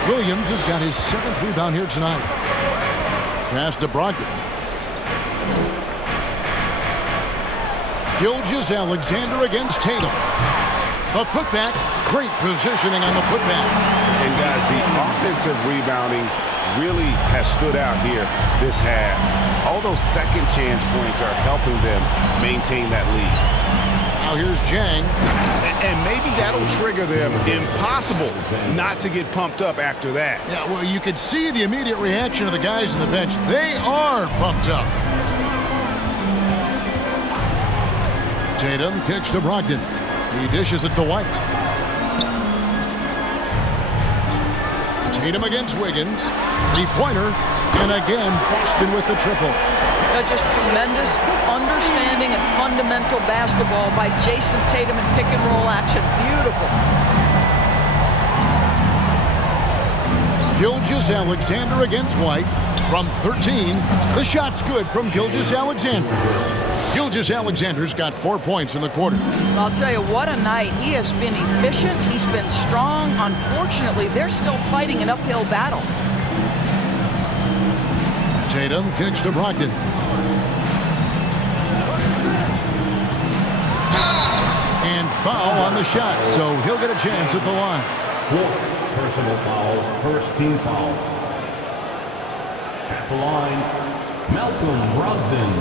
Williams has got his 7th rebound here tonight. Pass to Brogdon. Gilgeous-Alexander against Tatum. The putback. Great positioning on the putback. And guys, the offensive rebounding really has stood out here this half. All those second chance points are helping them maintain that lead. Now here's Jang. And maybe that'll trigger them. Impossible not to get pumped up after that. Yeah, well, you could see the immediate reaction of the guys on the bench. They are pumped up. Tatum kicks to Brogdon. He dishes it to White. Tatum against Wiggins. Three-pointer. And again, Boston with the triple. Just tremendous understanding and fundamental basketball by Jason Tatum in pick-and-roll action. Beautiful. Gilgeous-Alexander against White. From 13, the shot's good from Gilgeous-Alexander. Gilgeous-Alexander's got 4 points in the quarter. I'll tell you, what a night. He has been efficient. He's been strong. Unfortunately, they're still fighting an uphill battle. Tatum kicks to Brogdon. And foul on the shot, so he'll get a chance at the line. 4th personal foul, first team foul. At the line, Malcolm Brogdon.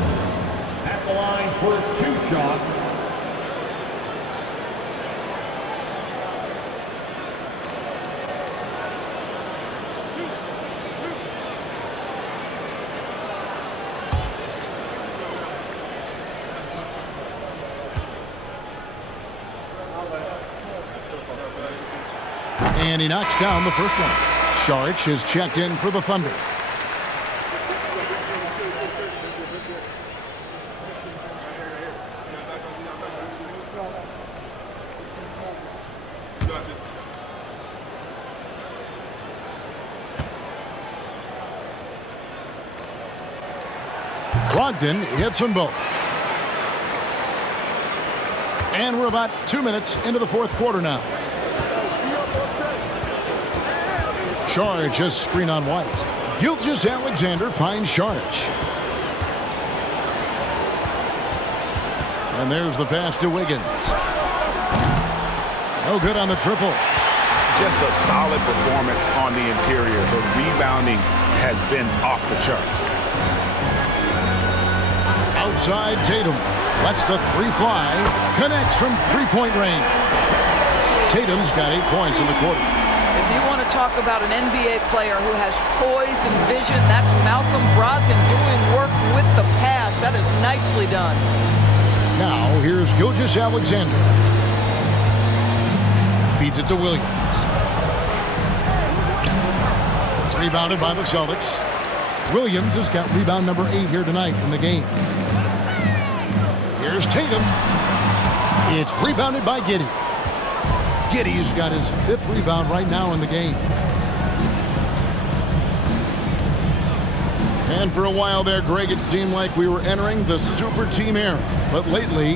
At the line for 2 shots. And he knocks down the first one. Saric has checked in for the Thunder. Brogdon hits them both. And we're about 2 minutes into the fourth quarter now. Saric just screen on White. Gilgeous-Alexander finds Saric. And there's the pass to Wiggins. No good on the triple. Just a solid performance on the interior. The rebounding has been off the charts. Outside Tatum. Lets the three fly. Connects from three-point range. Tatum's got 8 points in the quarter. If you want to talk about an NBA player who has poise and vision, that's Malcolm Brogdon doing work with the pass. That is nicely done. Now here's Gilgeous-Alexander. Feeds it to Williams. Rebounded by the Celtics. Williams has got rebound number 8 here tonight in the game. Here's Tatum. It's rebounded by Giddey. Giddey's got his 5th rebound right now in the game. And for a while there, Greg, it seemed like we were entering the super team era. But lately,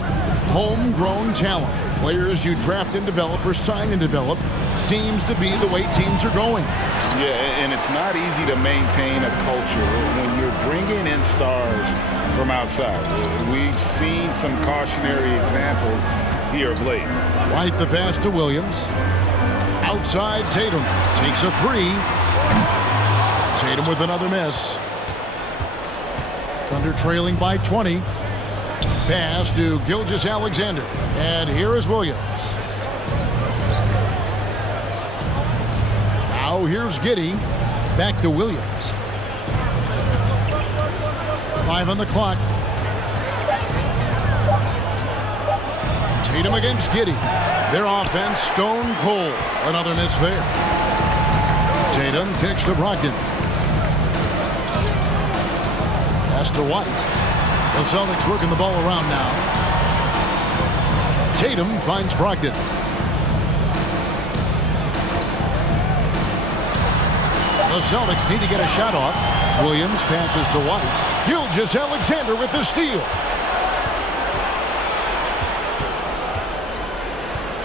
homegrown talent, players you draft and develop or sign and develop, seems to be the way teams are going. Yeah, and it's not easy to maintain a culture when you're bringing in stars from outside. We've seen some cautionary examples here of late. White the pass to Williams. Outside Tatum. Takes a 3. Tatum with another miss. Thunder trailing by 20. Pass to Gilgeous-Alexander. And here is Williams. Now here's Giddey. Back to Williams. 5 on the clock. Tatum against Giddey. Their offense stone cold. Another miss there. Tatum kicks to Brogdon. Pass to White. The Celtics working the ball around now. Tatum finds Brogdon. The Celtics need to get a shot off. Williams passes to White. Gilgeous-Alexander with the steal.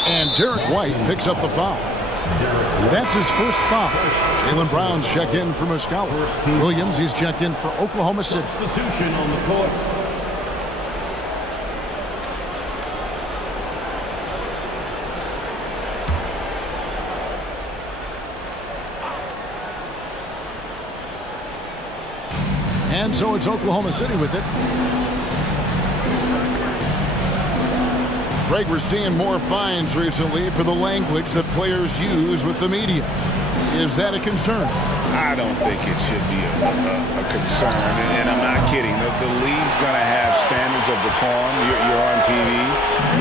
And Derek White picks up the foul. That's his first foul. Jaylen Brown's checked in for Muscala. Williams, he's checked in for Oklahoma City. Substitution on the court. And so it's Oklahoma City with it. Greg, we're seeing more fines recently for the language that players use with the media. Is that a concern? I don't think it should be a concern, and I'm not kidding. The league's going to have standards of decorum. You're on TV.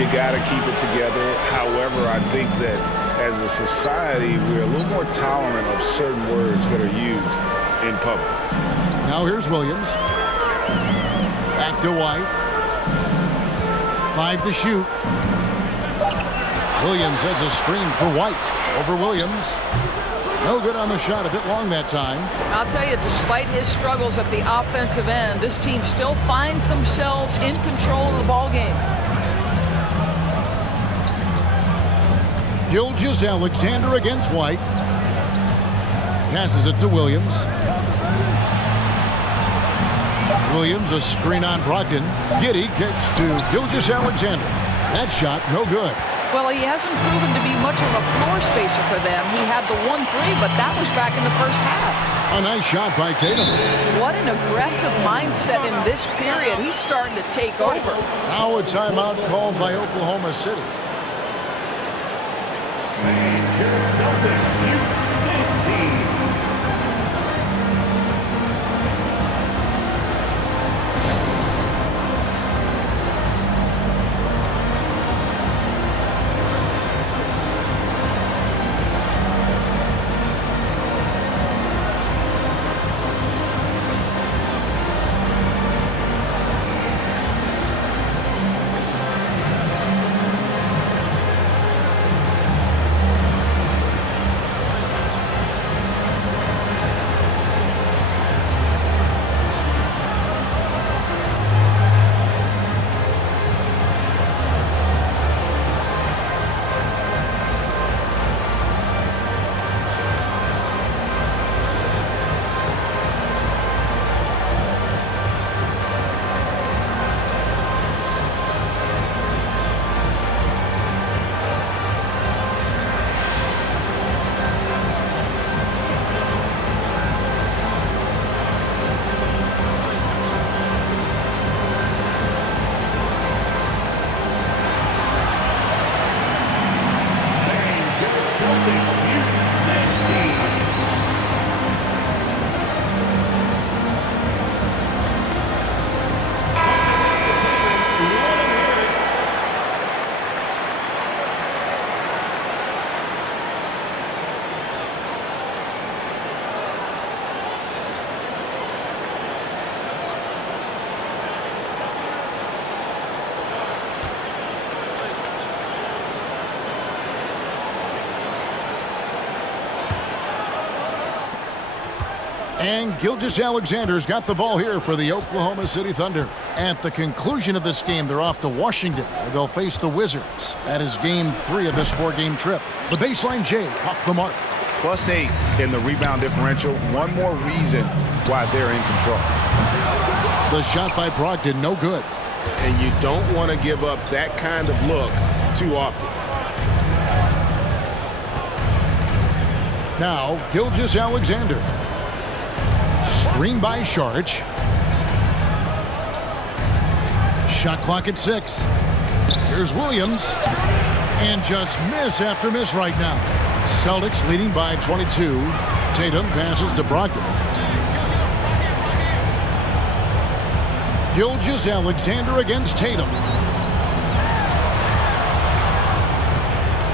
You got to keep it together. However, I think that as a society, we're a little more tolerant of certain words that are used in public. Now here's Williams. Back to White. 5 to shoot. Williams has a screen for White over Williams. No good on the shot, a bit long that time. I'll tell you, despite his struggles at the offensive end, this team still finds themselves in control of the ball game. Gilgeous-Alexander against White. Passes it to Williams. Williams, a screen on Brogdon. Giddey kicks to Gilgeous-Alexander. That shot, no good. Well, he hasn't proven to be much of a floor spacer for them. He had the 1-3, but that was back in the first half. A nice shot by Tatum. What an aggressive mindset in this period. He's starting to take over. Now a timeout called by Oklahoma City. And Gilgeous-Alexander's got the ball here for the Oklahoma City Thunder. At the conclusion of this game, they're off to Washington, where they'll face the Wizards. That is game 3 of this 4-game trip. The baseline J off the mark. +8 in the rebound differential. One more reason why they're in control. The shot by Brogdon, no good. And you don't want to give up that kind of look too often. Now, Gilgeous-Alexander. Screen by Saric. Shot clock at 6. Here's Williams. And just miss after miss right now. Celtics leading by 22. Tatum passes to Brogdon. Gilgeous-Alexander against Tatum.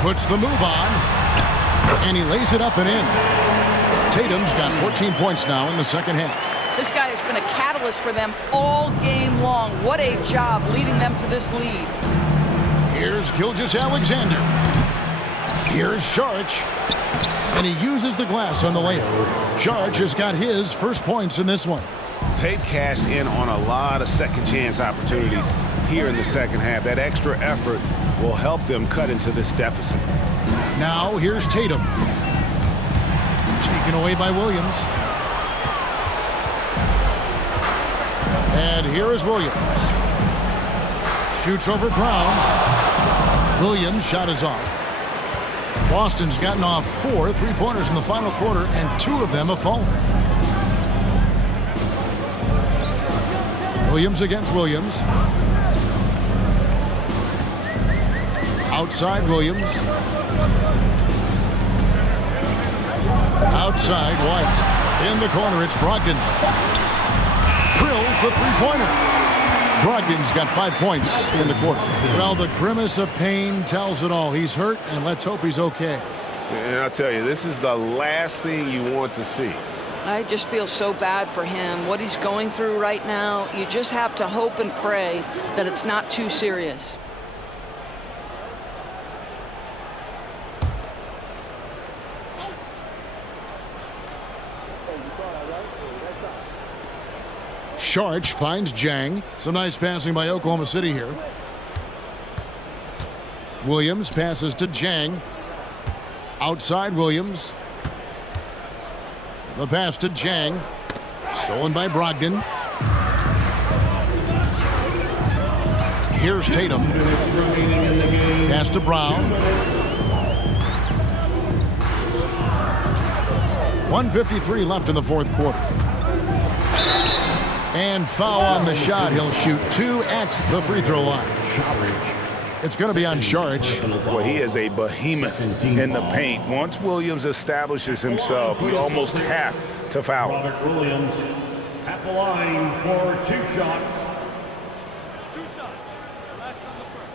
Puts the move on. And he lays it up and in. Tatum's got 14 points now in the second half. This guy has been a catalyst for them all game long. What a job leading them to this lead. Here's Gilgeous-Alexander. Here's Saric. And he uses the glass on the layup. Saric has got his first points in this one. They've cashed in on a lot of second chance opportunities here in the second half. That extra effort will help them cut into this deficit. Now here's Tatum. Taken away by Williams. And here is Williams. Shoots over Brown. Williams' shot is off. Boston's gotten off 4 3-pointers in the final quarter, and 2 of them have fallen. Williams against Williams. Outside Williams. Outside White. In the corner, it's Brogdon. Drills the three-pointer. Brogdon's got 5 points in the quarter. Well, the grimace of pain tells it all. He's hurt, and let's hope he's okay. And I'll tell you, this is the last thing you want to see. I just feel so bad for him. What he's going through right now, you just have to hope and pray that it's not too serious. Saric finds Jang. Some nice passing by Oklahoma City here. Williams passes to Jang. Outside Williams. The pass to Jang. Stolen by Brogdon. Here's Tatum. Pass to Brown. 1:53 left in the fourth quarter. And foul on the shot. He'll shoot 2 at the free throw line. It's going to be on Saric. Boy, he is a behemoth in the paint. Once Williams establishes himself, you almost have to foul. Robert Williams at the line for 2 shots. 2 shots. Relax on the first.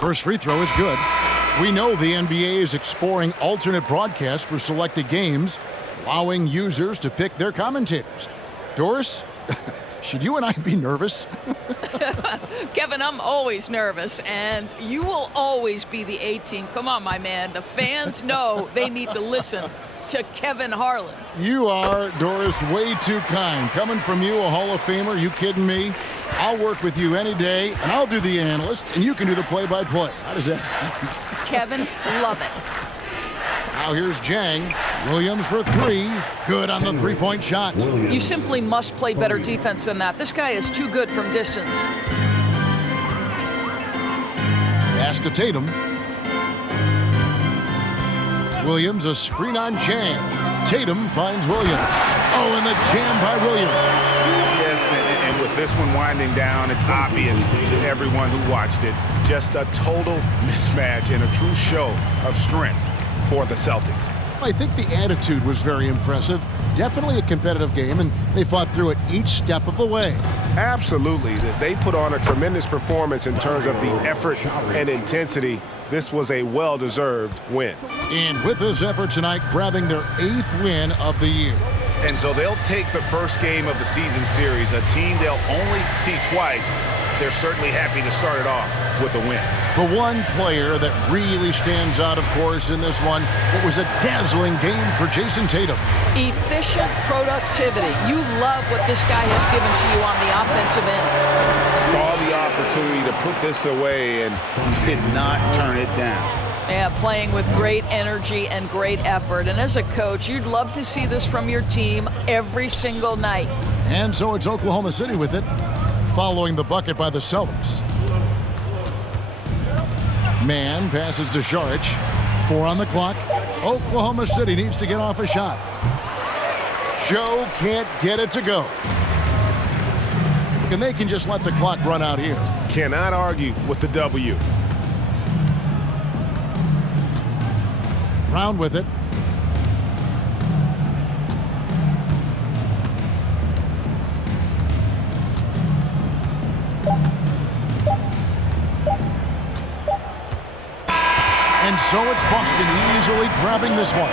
First free throw is good. We know the NBA is exploring alternate broadcasts for selected games, allowing users to pick their commentators. Doris, should you and I be nervous? Kevin, I'm always nervous, and you will always be the A-team. Come on, my man. The fans know they need to listen to Kevin Harlan. You are, Doris, way too kind. Coming from you, a Hall of Famer, you kidding me? I'll work with you any day, and I'll do the analyst, and you can do the play-by-play. How does that sound? Kevin, love it. Now here's Jang. Williams for 3. Good on the three-point shot. You simply must play better defense than that. This guy is too good from distance. Pass to Tatum. Williams, a screen on Jang. Tatum finds Williams. Oh, and the jam by Williams. Yes, and with this one winding down, it's obvious to everyone who watched it. Just a total mismatch and a true show of strength for the Celtics. I think the attitude was very impressive. Definitely a competitive game, and they fought through it each step of the way. Absolutely. They put on a tremendous performance in terms of the effort and intensity. This was a well-deserved win. And with this effort tonight, grabbing their 8th win of the year. And so they'll take the first game of the season series, a team they'll only see twice. They're certainly happy to start it off with a win. The one player that really stands out, of course, in this one, it was a dazzling game for Jason Tatum. Efficient productivity. You love what this guy has given to you on the offensive end. Saw the opportunity to put this away and did not turn it down. Yeah, playing with great energy and great effort. And as a coach, you'd love to see this from your team every single night. And so it's Oklahoma City with it, following the bucket by the Celtics. Mann passes to Šarić. 4 on the clock. Oklahoma City needs to get off a shot. Joe can't get it to go. And they can just let the clock run out here. Cannot argue with the W. Brown with it. And so it's Boston easily grabbing this one.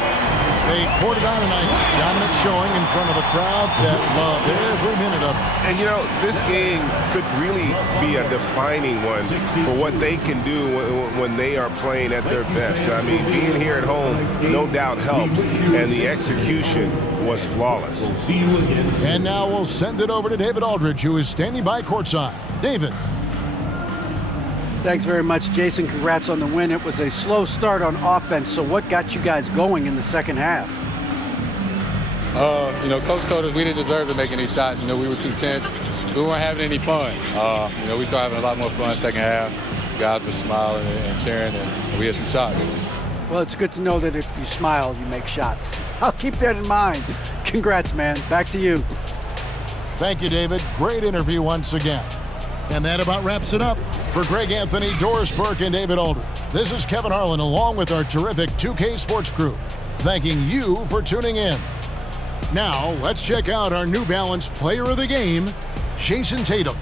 They poured it on tonight. Dominant showing in front of a crowd that loved every minute of it. And you know, this game could really be a defining one for what they can do when they are playing at their best. I mean, being here at home no doubt helps, and the execution was flawless. And now we'll send it over to David Aldridge, who is standing by courtside. David. Thanks very much, Jason. Congrats on the win. It was a slow start on offense, so what got you guys going in the second half? You know, Coach told us we didn't deserve to make any shots. You know, we were too tense. We weren't having any fun. You know, we started having a lot more fun second half. Guys were smiling and cheering, and we had some shots. Well, it's good to know that if you smile, you make shots. I'll keep that in mind. Congrats, man. Back to you. Thank you, David. Great interview once again. And that about wraps it up. For Greg Anthony, Doris Burke, and David Aldridge, this is Kevin Harlan along with our terrific 2K Sports crew, thanking you for tuning in. Now, let's check out our New Balance Player of the Game, Jason Tatum.